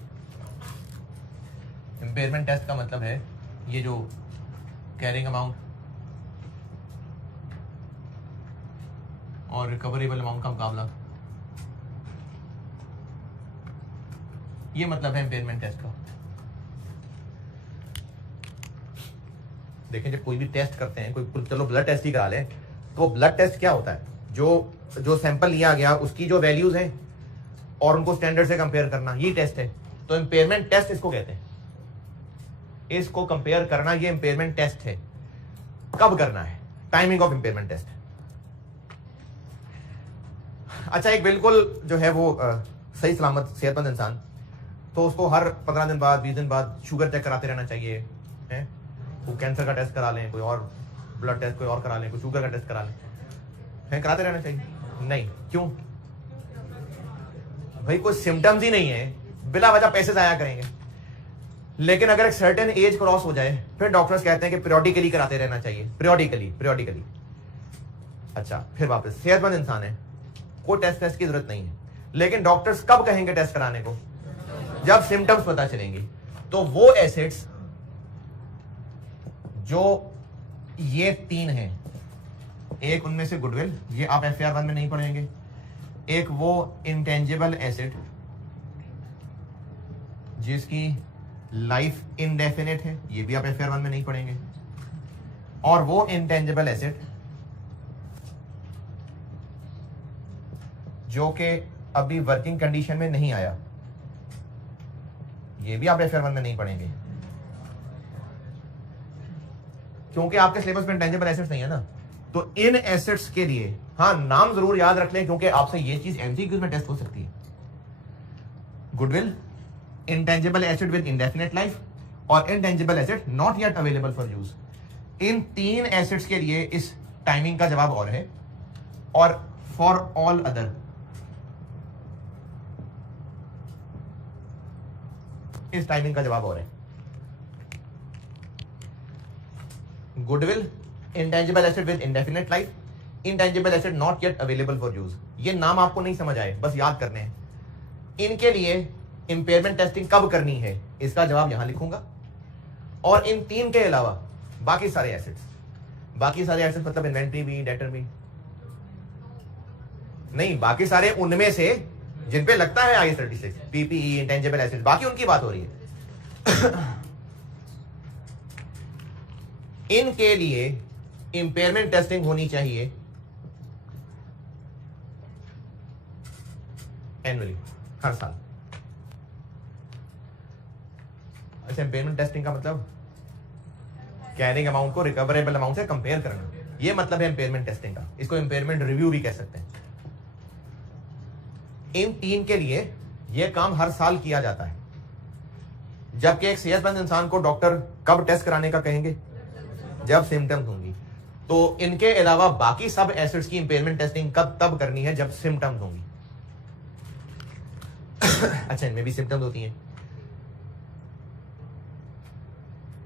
इम्पेयरमेंट टेस्ट का मतलब है ये जो कैरिंग अमाउंट और रिकवरेबल अमाउंट का मुकाबला, ये मतलब है इम्पेयरमेंट टेस्ट का। देखें, जब कोई भी टेस्ट करते हैं, कोई चलो ब्लड टेस्ट ही करा लें, तो ब्लड टेस्ट क्या होता है? जो सैंपल लिया गया उसकी जो वैल्यूज हैं और उनको स्टैंडर्ड से कंपेयर करना, ये टेस्ट है। तो इम्पेयरमेंट टेस्ट इसको कहते हैं। इसको कंपेयर करना, ये इम्पेयरमेंट टेस्ट है। कब करना है? Timing of impairment test. अच्छा, एक बिल्कुल जो है वो सही सलामत सेहतमंद इंसान, तो उसको हर 15 दिन बाद, 20 दिन बाद शुगर चेक कराते रहना चाहिए है। वो कैंसर का टेस्ट करा लें, कोई और ब्लड टेस्ट कोई और करा लें, कोई शुगर का टेस्ट करा लें, है कराते रहना चाहिए? नहीं। क्यों भाई? कोई सिम्टम्स ही नहीं है, बिला वजह पैसे जाया करेंगे। लेकिन अगर एक सर्टेन एज क्रॉस हो जाए, फिर डॉक्टर्स कहते हैं कि पीरियोडिकली कराते रहना चाहिए। पीरियोडिकली। अच्छा, फिर वापस सेहतमंद इंसान है, कोई टेस्ट की जरूरत नहीं है। लेकिन डॉक्टर्स कब कहेंगे टेस्ट कराने को? जब सिम्टम्स पता चलेंगे। तो वो एसेट्स जो ये 3 हैं, एक उनमें से गुडविल, ये आप FAR 1 में नहीं पढ़ेंगे। एक वो इंटेंजिबल एसेट जिसकी लाइफ इनडेफिनेट है, ये भी आप FAR 1 में नहीं पढ़ेंगे। और वो इंटेंजिबल एसेट जो कि अभी वर्किंग कंडीशन में नहीं आया, ये भी आप FAR 1 में नहीं पढ़ेंगे, क्योंकि आपके सिलेबस में इंटेंजिबल एसेट्स नहीं है ना। तो इन एसेट्स के लिए हाँ, नाम जरूर याद रख लें, क्योंकि आपसे ये चीज MCQ में टेस्ट हो सकती है। Goodwill, intangible asset with indefinite life और intangible asset not yet available for use. इन 3 एसेट्स के लिए इस टाइमिंग का जवाब और है, और फॉर ऑल अदर इस टाइमिंग का जवाब और है। Goodwill, intangible asset with indefinite life, intangible asset not yet available for use. ये नाम आपको नहीं समझ आए, बस याद करने हैं। इनके लिए इंपेयरमेंट टेस्टिंग कब करनी है, इसका जवाब यहां लिखूंगा। और इन 3 के अलावा बाकी सारे एसेट्स मतलब इन्वेंट्री भी, डेटर भी नहीं, बाकी सारे उनमें से जिन पे लगता है I-36, PPE, इंटेंजिबल एसेट्स, बाकी उनकी बात हो रही है। इनके लिए इंपेयरमेंट टेस्टिंग होनी चाहिए एनुअली, हर साल। अच्छा, इंपेयरमेंट टेस्टिंग का मतलब कैरिंग अमाउंट को रिकवरेबल अमाउंट से कंपेयर करना, ये मतलब है इंपेयरमेंट टेस्टिंग का। इसको इंपेयरमेंट रिव्यू भी कह सकते हैं। इन 3 के लिए यह काम हर साल किया जाता है। जबकि एक सेहतमंद इंसान को डॉक्टर कब टेस्ट कराने का कहेंगे? जब सिम्टम्स होंगी। तो इनके अलावा बाकी सब एसिड्स की इंपेयरमेंट टेस्टिंग कब तब करनी है? जब सिम्टम्स होंगी। अच्छा, इनमें भी सिम्टम्स होती हैं।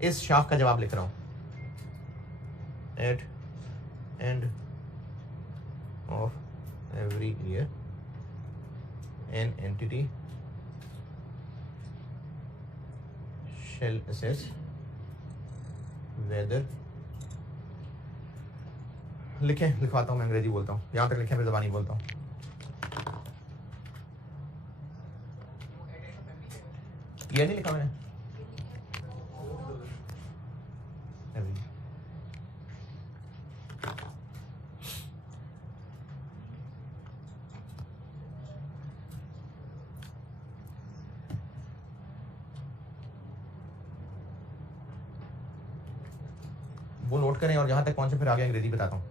इस शाख का जवाब लिख रहा हूं। At end of every year an entity shall assess whether लिखें, लिखवाता हूँ, मैं अंग्रेजी बोलता हूँ, यहाँ तक लिखें फिर ज़बानी बोलता हूँ। ये नहीं लिखा मैंने, वो नोट करें और जहां तक पहुंचे फिर आगे अंग्रेजी बताता हूं।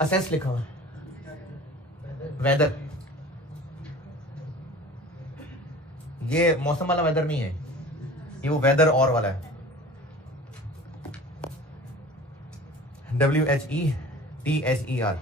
असेस लिखा हुआ है, वेदर, ये मौसम वाला वेदर नहीं है, ये वो वेदर और वाला है, WHETHER।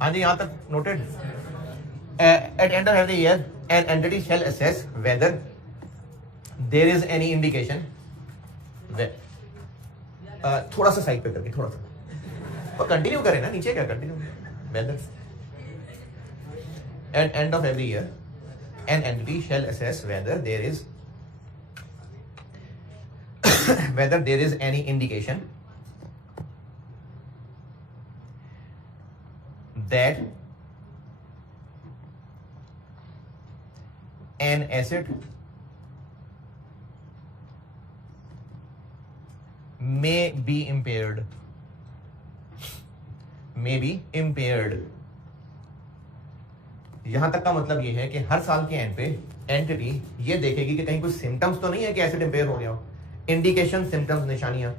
हाँ जी, यहां तक noted. At end of every year, an entity shall assess whether there is any indication थोड़ा सा साइड पे करके, थोड़ा सा और कंटिन्यू करें ना, नीचे क्या continue, whether at end of every year an entity shall assess whether there is whether there is any indication that an asset may be impaired, यहां तक का मतलब ये है कि हर साल के एंड पे एंटिटी ये देखेगी कि कहीं कुछ सिम्टम्स तो नहीं है कि एसिड इंपेयर हो गया हो, इंडिकेशन, सिम्टम्स, निशानियां।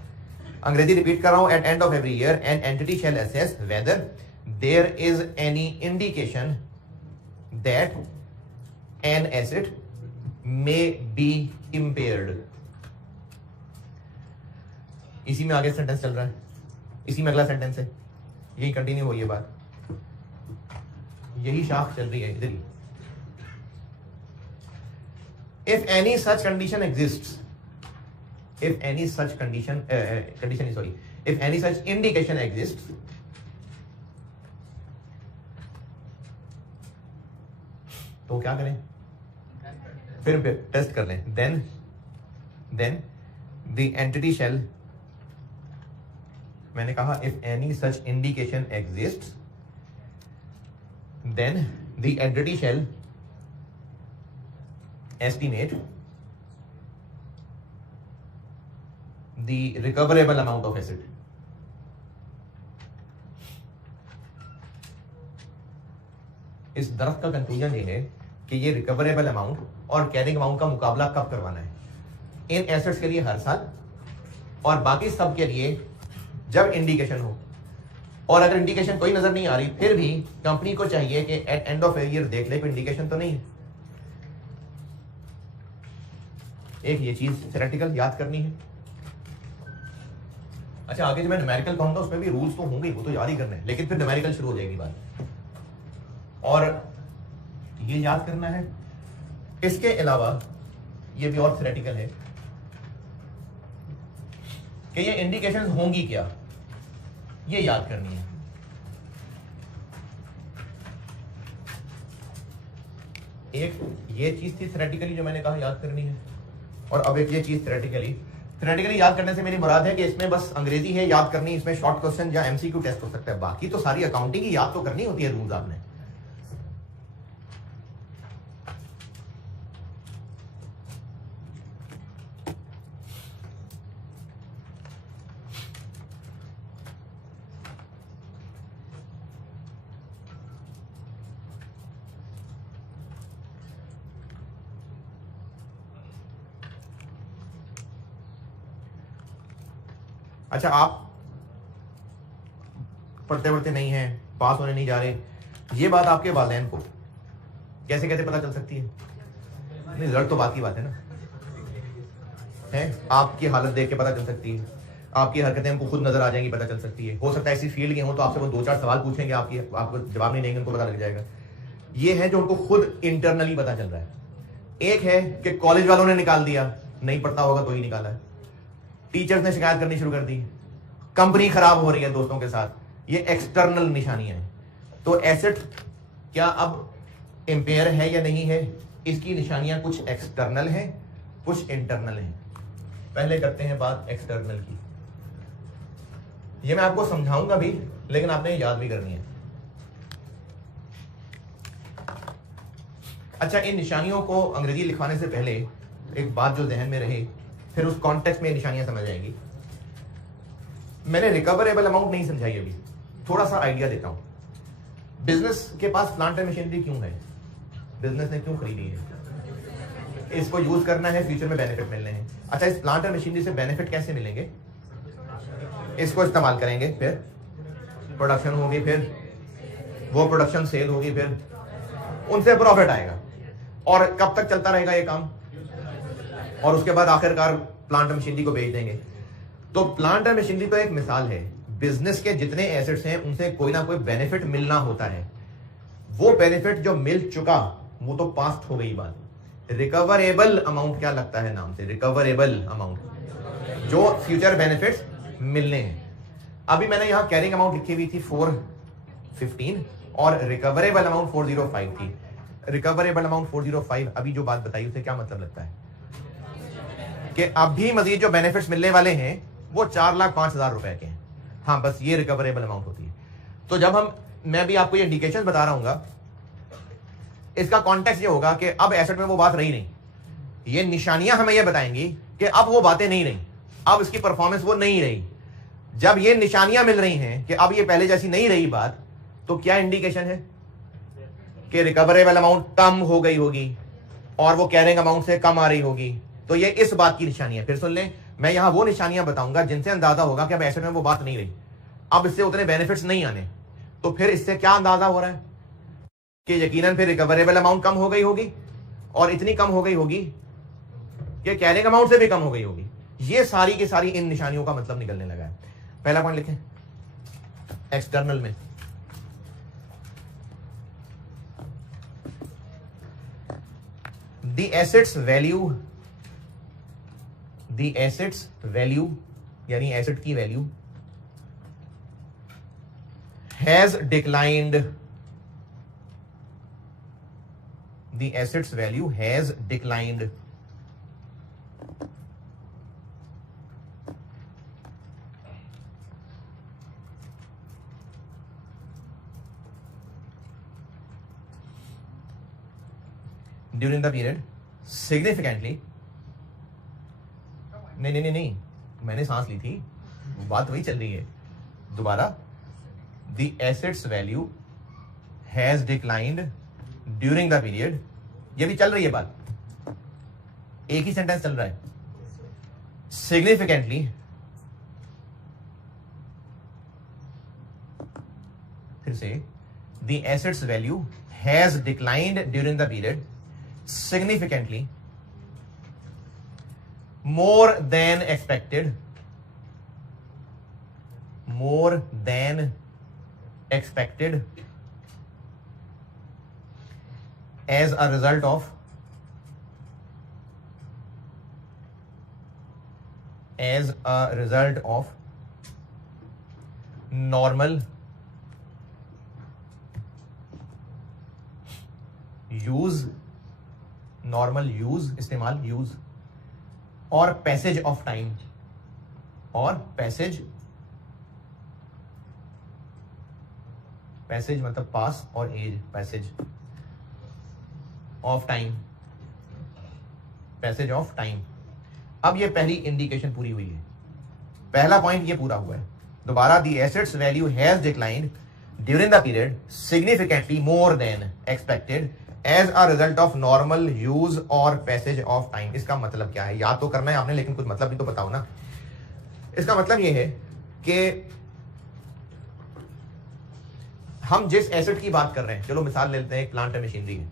अंग्रेजी रिपीट कर रहा हूं, at end of every year an entity shall assess whether there is any indication that an asset may be impaired. इसी में आगे सेंटेंस चल रहा है, इसी में अगला सेंटेंस है, यही कंटिन्यू हुई है बात, यही शाख चल रही है इधर ही। If any such condition exists, if any such indication exists, तो क्या करें, फिर टेस्ट कर लें, then the entity shall, मैंने कहा if any such indication exists, then the entity shall estimate the recoverable amount of acid. इस दरख्त का कंक्लूजन ये है कि ये रिकवरेबल अमाउंट और कैरिंग अमाउंट का मुकाबला कब करवाना है, इन एसेट्स के लिए हर साल और बाकी सब के लिए जब इंडिकेशन हो। और अगर इंडिकेशन कोई नजर नहीं आ रही फिर भी कंपनी को चाहिए कि एट एंड ऑफ ईयर देख ले कोई इंडिकेशन तो नहीं है। एक ये चीज थ्योरेटिकल याद करनी है। अच्छा, आगे जो मैं न्यूमेरिकल कहूंगा उसमें भी रूल्स तो होंगे, वो तो याद ही करने हैं, लेकिन फिर न्यूमेरिकल शुरू हो जाएगी बात। और ये याद करना है, इसके अलावा ये भी और थ्योरेटिकल है कि ये इंडिकेशंस होंगी क्या, ये याद करनी है। एक ये चीज थी थ्योरेटिकली जो मैंने कहा याद करनी है, और अब एक ये चीज थ्योरेटिकली याद करने से मेरी मुराद है कि इसमें बस अंग्रेजी है याद करनी, इसमें शॉर्ट क्वेश्चन या एमसीक्यू टेस्ट हो सकता है, बाकी तो सारी अकाउंटिंग की याद तो करनी होती है रूल्स आपने। अच्छा, आप पढ़ते पढ़ते नहीं हैं, पास होने नहीं जा रहे, ये बात आपके वालिदैन को कैसे कैसे पता चल सकती है? नहीं, रिजल्ट तो बात की बात है ना, है आपकी हालत देख के पता चल सकती है, आपकी हरकतें हमको खुद नजर आ जाएंगी, पता चल सकती है। हो सकता है ऐसी फील्ड के हो तो आपसे वो 2-4 सवाल पूछेंगे, आपको जवाब नहीं देंगे, उनको पता लग जाएगा। ये है जो उनको खुद इंटरनली पता चल रहा है। एक है कि कॉलेज वालों ने निकाल दिया, नहीं पढ़ता होगा तो ही निकाला है, टीचर्स ने शिकायत करनी शुरू कर दी, कंपनी खराब हो रही है दोस्तों के साथ, ये एक्सटर्नल निशानियां हैं। तो एसेट क्या अब इंपेयर है या नहीं है, इसकी निशानियां कुछ एक्सटर्नल हैं, कुछ इंटरनल हैं। पहले करते हैं बात एक्सटर्नल की। ये मैं आपको समझाऊंगा भी, लेकिन आपने याद भी करनी है। अच्छा, इन निशानियों को अंग्रेजी लिखवाने से पहले एक बात जो जहन में रहे, फिर उस कॉन्टेक्स्ट में निशानियां समझ आएंगी। मैंने रिकवरेबल अमाउंट नहीं समझाई अभी, थोड़ा सा आइडिया देता हूं। बिजनेस के पास प्लांट एंड मशीनरी क्यों है? बिजनेस ने क्यों खरीदी है? इसको यूज करना है, फ्यूचर में बेनिफिट मिलने हैं। अच्छा, इस प्लांट एंड मशीनरी से बेनिफिट कैसे मिलेंगे? इसको इस्तेमाल करेंगे, फिर प्रोडक्शन होगी, फिर वो प्रोडक्शन सेल होगी, फिर उनसे प्रॉफिट आएगा। और कब तक चलता रहेगा ये काम? और उसके बाद आखिरकार प्लांट एंड मशीनरी को बेच देंगे। तो प्लांट एंड मशीनरी तो एक मिसाल है। बिजनेस के जितने एसेट्स हैं उनसे कोई ना कोई बेनिफिट मिलना होता है। वो बेनिफिट जो मिल चुका वो तो पास्ट हो गई बात। रिकवरेबल अमाउंट क्या लगता है नाम से? रिकवरेबल अमाउंट, जो फ्यूचर बेनिफिट्स मिलने हैं। अभी मैंने यहां कैरिंग अमाउंट लिखी हुई थी 415 और रिकवरेबल अमाउंट 405 थी। रिकवरेबल अमाउंट 405, अभी जो बात बताई उसे क्या मतलब लगता है? कि अभी मजीद जो बेनिफिट्स मिलने वाले हैं वो 4,05,000 रुपए के हैं। हाँ, बस ये रिकवरेबल अमाउंट होती है। तो जब मैं भी आपको ये इंडिकेशन बता रहा हूँ, इसका कॉन्टेक्स्ट ये होगा कि अब एसेट में वो बात रही नहीं। ये निशानियां हमें ये बताएंगी कि अब वो बातें नहीं रही, अब इसकी परफॉर्मेंस वो नहीं रही। जब ये निशानियां मिल रही हैं कि अब ये पहले जैसी नहीं रही बात, तो क्या इंडिकेशन है कि रिकवरेबल अमाउंट कम हो गई होगी और वो कैरिंग अमाउंट से कम आ रही होगी। तो ये इस बात की निशानियां। फिर सुन लें, मैं यहां वो निशानियां बताऊंगा जिनसे अंदाजा होगा कि अब एसेट में वो बात नहीं रही, अब इससे उतने बेनिफिट्स नहीं आने। तो फिर इससे क्या अंदाजा हो रहा है कि यकीनन फिर रिकवरेबल अमाउंट कम हो गई होगी, और इतनी कम हो गई होगी कि कैरिंग अमाउंट से भी कम हो गई होगी। ये सारी की सारी इन निशानियों का मतलब निकलने लगा है। पहला पॉइंट लिखें एक्सटर्नल में। द एसेट्स वैल्यू यानी एसेट की value has declined. The assets value has declined during the period significantly. नहीं, मैंने सांस ली थी, बात वही चल रही है। दोबारा, the assets value has declined during the period. ये भी चल रही है बात, एक ही सेंटेंस चल रहा है। सिग्निफिकेंटली, फिर से, the assets value has declined during the period significantly more than expected as a result of normal use इस्तेमाल, यूज और पैसेज ऑफ टाइम, पैसेज मतलब पास और एज, पैसेज ऑफ टाइम। अब ये पहली इंडिकेशन पूरी हुई है, पहला पॉइंट ये पूरा हुआ है। दोबारा, the assets value has declined during the period significantly more than expected as a result of normal use और पैसेज ऑफ टाइम। इसका मतलब क्या है? याद तो करना है आपने, लेकिन कुछ मतलब भी तो बताओ ना। इसका मतलब ये है कि हम जिस एसेट की बात कर रहे हैं, चलो मिसाल लेते हैं, एक प्लांट है, मशीनरी है,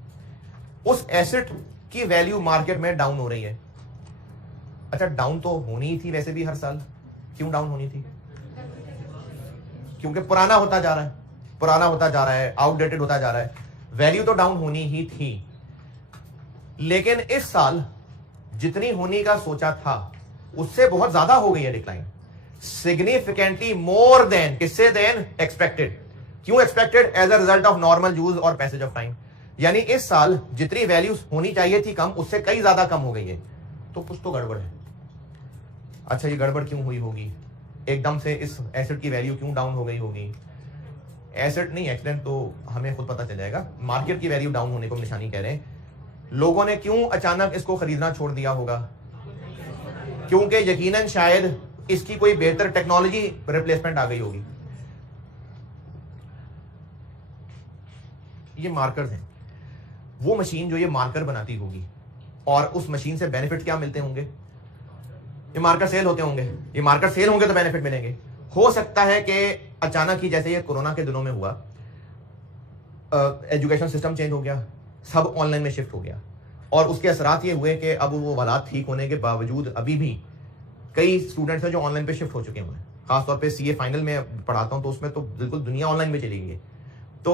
उस एसेट की वैल्यू मार्केट में डाउन हो रही है। अच्छा, डाउन तो होनी ही थी वैसे भी हर साल। क्यों डाउन होनी थी? क्योंकि पुराना होता जा रहा है, पुराना होता जा रहा है, आउटडेटेड होता जा रहा है, वैल्यू तो डाउन होनी ही थी। लेकिन इस साल जितनी होने का सोचा था उससे बहुत ज्यादा हो गई है डिक्लाइन, सिग्निफिकेंटली मोर देन, किससे देन एक्सपेक्टेड। क्यों expected? As a result of normal use और पैसेज ऑफ टाइम। यानी इस साल जितनी वैल्यू होनी चाहिए थी कम, उससे कई ज्यादा कम हो गई है। तो कुछ तो गड़बड़ है। अच्छा, ये गड़बड़ क्यों हुई होगी? एकदम से इस एसेट की वैल्यू क्यों डाउन हो गई होगी? एसेट नहीं, एक्सीडेंट तो हमें खुद पता चल जाएगा। मार्केट की वैल्यू डाउन होने को निशानी कह रहे हैं। लोगों ने क्यों अचानक इसको खरीदना छोड़ दिया होगा? क्योंकि यकीनन शायद इसकी कोई बेहतर टेक्नोलॉजी रिप्लेसमेंट आ गई होगी। ये मार्कर्स हैं, वो मशीन जो ये मार्कर बनाती होगी, और उस मशीन से बेनिफिट क्या मिलते होंगे? ये मार्कर सेल होते होंगे। ये मार्कर सेल होंगे तो बेनिफिट मिलेंगे। हो सकता है कि अचानक ही, जैसे ये कोरोना के दिनों में हुआ, एजुकेशन सिस्टम चेंज हो गया, सब ऑनलाइन में शिफ्ट हो गया, और उसके असरात ये हुए कि अब वो हालात ठीक होने के बावजूद अभी भी कई स्टूडेंट्स हैं जो ऑनलाइन पे शिफ्ट हो चुके हैं। खासतौर पे सीए फाइनल में पढ़ाता हूं, तो उसमें तो बिल्कुल दुनिया ऑनलाइन में चली गई है। तो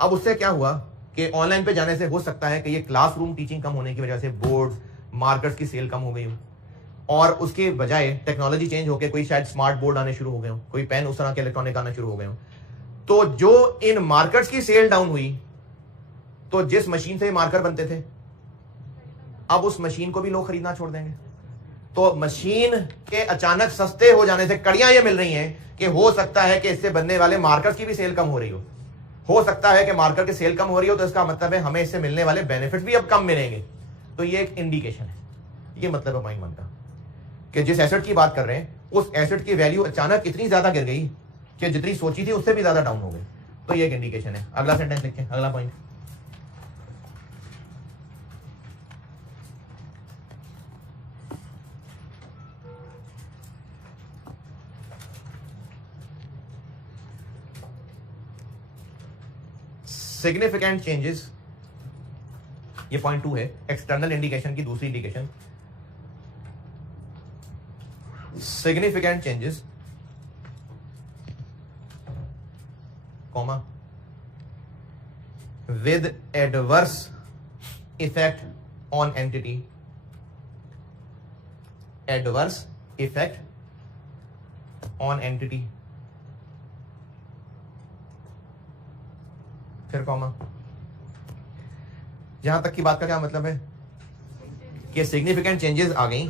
अब उससे क्या हुआ कि ऑनलाइन पे जाने से हो सकता है कि ये क्लासरूम टीचिंग कम होने की वजह से बोर्ड मार्कर्स की सेल कम हो गई हो, और उसके बजाय टेक्नोलॉजी चेंज होकर कोई शायद स्मार्ट बोर्ड आने शुरू हो गए हो, कोई पेन उस तरह के इलेक्ट्रॉनिक आना शुरू हो गए हो। तो जो इन मार्कर्स की सेल डाउन हुई, तो जिस मशीन से मार्कर बनते थे, अब उस मशीन को भी लोग खरीदना छोड़ देंगे। तो मशीन के अचानक सस्ते हो जाने से कड़ियां ये मिल रही हैं कि हो सकता है कि इससे बनने वाले मार्कर्स की भी सेल कम हो रही हो सकता है कि मार्कर की सेल कम हो रही हो, तो इसका मतलब है हमें इससे मिलने वाले बेनिफिट भी अब कम मिलेंगे। तो ये एक इंडिकेशन है। ये मतलब है पॉइंट 1 का कि जिस एसेट की बात कर रहे हैं, उस एसेट की वैल्यू अचानक इतनी ज्यादा गिर गई कि जितनी सोची थी उससे भी ज्यादा डाउन हो गई। तो ये एक इंडिकेशन है। अगला सेंटेंस लिखें, अगला पॉइंट। सिग्निफिकेंट चेंजेस, ये पॉइंट 2 है। एक्सटर्नल इंडिकेशन की दूसरी indication, significant changes, comma, with adverse effect on entity, adverse effect on entity, फिर कॉमा। यहां तक की बात का क्या मतलब है कि सिग्निफिकेंट चेंजेस आ गई,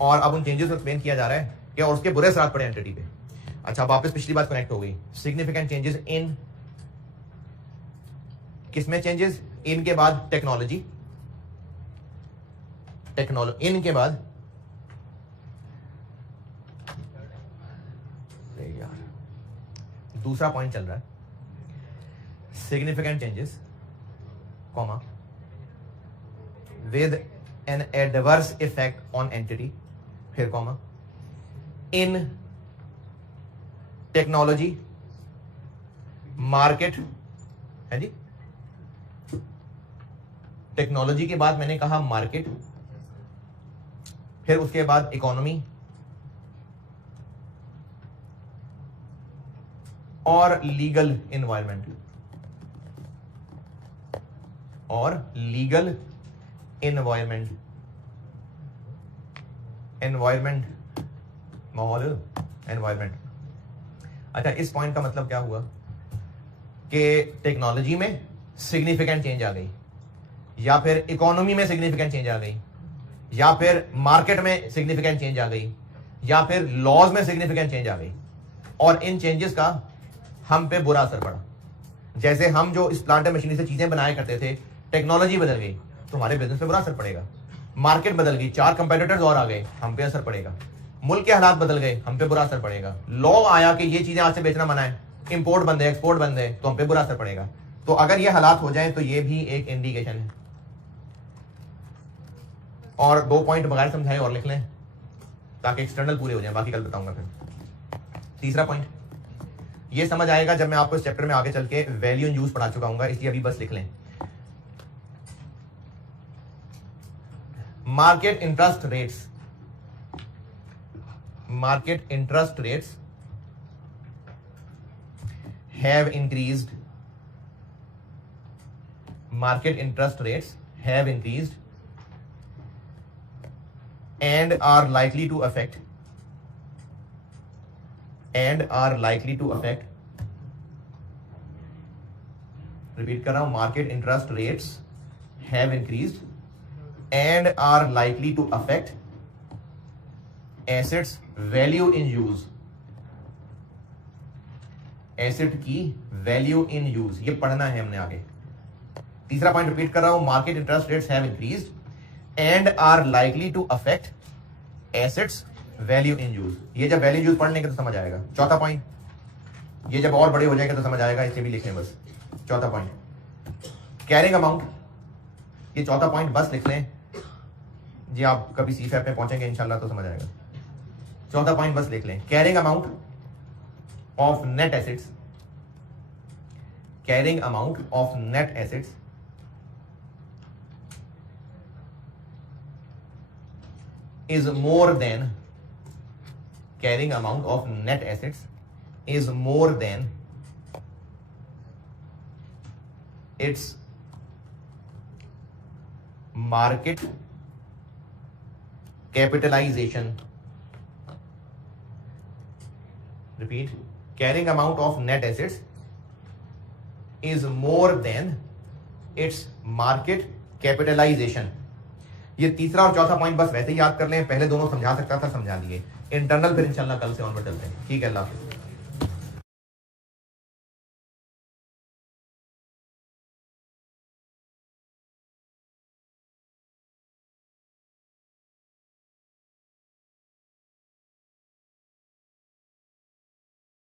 और अब उन चेंजेस को एक्सप्लेन किया जा रहा है कि और उसके बुरे असर पड़े एंटिटी पे। अच्छा, वापस पिछली बात कनेक्ट हो गई। सिग्निफिकेंट चेंजेस इन, किसमें चेंजेस? इन के बाद टेक्नोलॉजी, इन के बाद यार दूसरा पॉइंट चल रहा है, significant changes, comma, with an adverse effect on entity, फिर comma, in technology, market, है जी, टेक्नोलॉजी के बाद मैंने कहा मार्केट, फिर उसके बाद इकोनॉमी, और लीगल एनवायरमेंट, और लीगल एनवायरमेंट, एनवायरमेंट, माहौल, एनवायरमेंट। अच्छा, इस पॉइंट का मतलब क्या हुआ कि टेक्नोलॉजी में सिग्निफिकेंट चेंज आ गई, या फिर इकोनॉमी में सिग्निफिकेंट चेंज आ गई, या फिर मार्केट में सिग्निफिकेंट चेंज आ गई, या फिर लॉज में सिग्निफिकेंट चेंज आ गई, और इन चेंजेस का हम पे बुरा असर पड़ा। जैसे हम जो इस प्लांट मशीनरी से चीजें बनाया करते थे, टेक्नोलॉजी बदल गई तो हमारे बिजनेस पे बुरा असर पड़ेगा। मार्केट बदल गई, 4 कंपेटिटर्स और आ गए, हम पे असर पड़ेगा। मुल्क के हालात बदल गए, हम पे बुरा असर पड़ेगा। लॉ आया कि ये चीजें आज से बेचना मना है, इंपोर्ट बंद है, एक्सपोर्ट बंद है, तो हम पे बुरा असर पड़ेगा। तो अगर ये हालात हो जाए तो ये भी एक इंडिकेशन है। और 2 पॉइंट बगैर समझाए और लिख लें। ताकि एक्सटर्नल पूरे हो जाए, बाकी कल बताऊंगा फिर। तीसरा पॉइंट ये समझ आएगा जब मैं आपको इस चैप्टर में आगे चल के वैल्यू इन यूज पढ़ा चुका हूं, इसलिए अभी बस लिख लें। Market interest rates, market interest rates have increased, market interest rates have increased and are likely to affect, repeat कर रहा हूं, market interest rates have increased and are likely to affect assets value in use, asset की value in use, ये पढ़ना है हमने आगे। तीसरा पॉइंट रिपीट कर रहा हूं, market interest rates have increased and are likely to affect assets value in use. ये जब वैल्यू यूज पढ़ लेंगे तो समझ आएगा। चौथा पॉइंट, ये जब और बड़े हो जाएंगे तो समझ आएगा, इसे भी लिखें बस। चौथा पॉइंट कैरिंग अमाउंट, ये चौथा पॉइंट बस लिख लें जी, आप कभी सीफैप में पहुंचेंगे इंशाल्लाह तो समझ आएगा। चौथा पॉइंट बस लिख लें, carrying amount of net assets, carrying amount of net assets is more than, carrying amount of net assets is more than its market capitalization. Repeat, carrying amount of net assets is more than its market capitalization. ये तीसरा और चौथा point बस वैसे ही याद कर लें, पहले दोनों समझा सकता था, समझा दिए। इंटरनल फिर इंशाल्लाह कल से ऑनवर्ड चलते हैं। ठीक है, अल्लाह हाफिज़।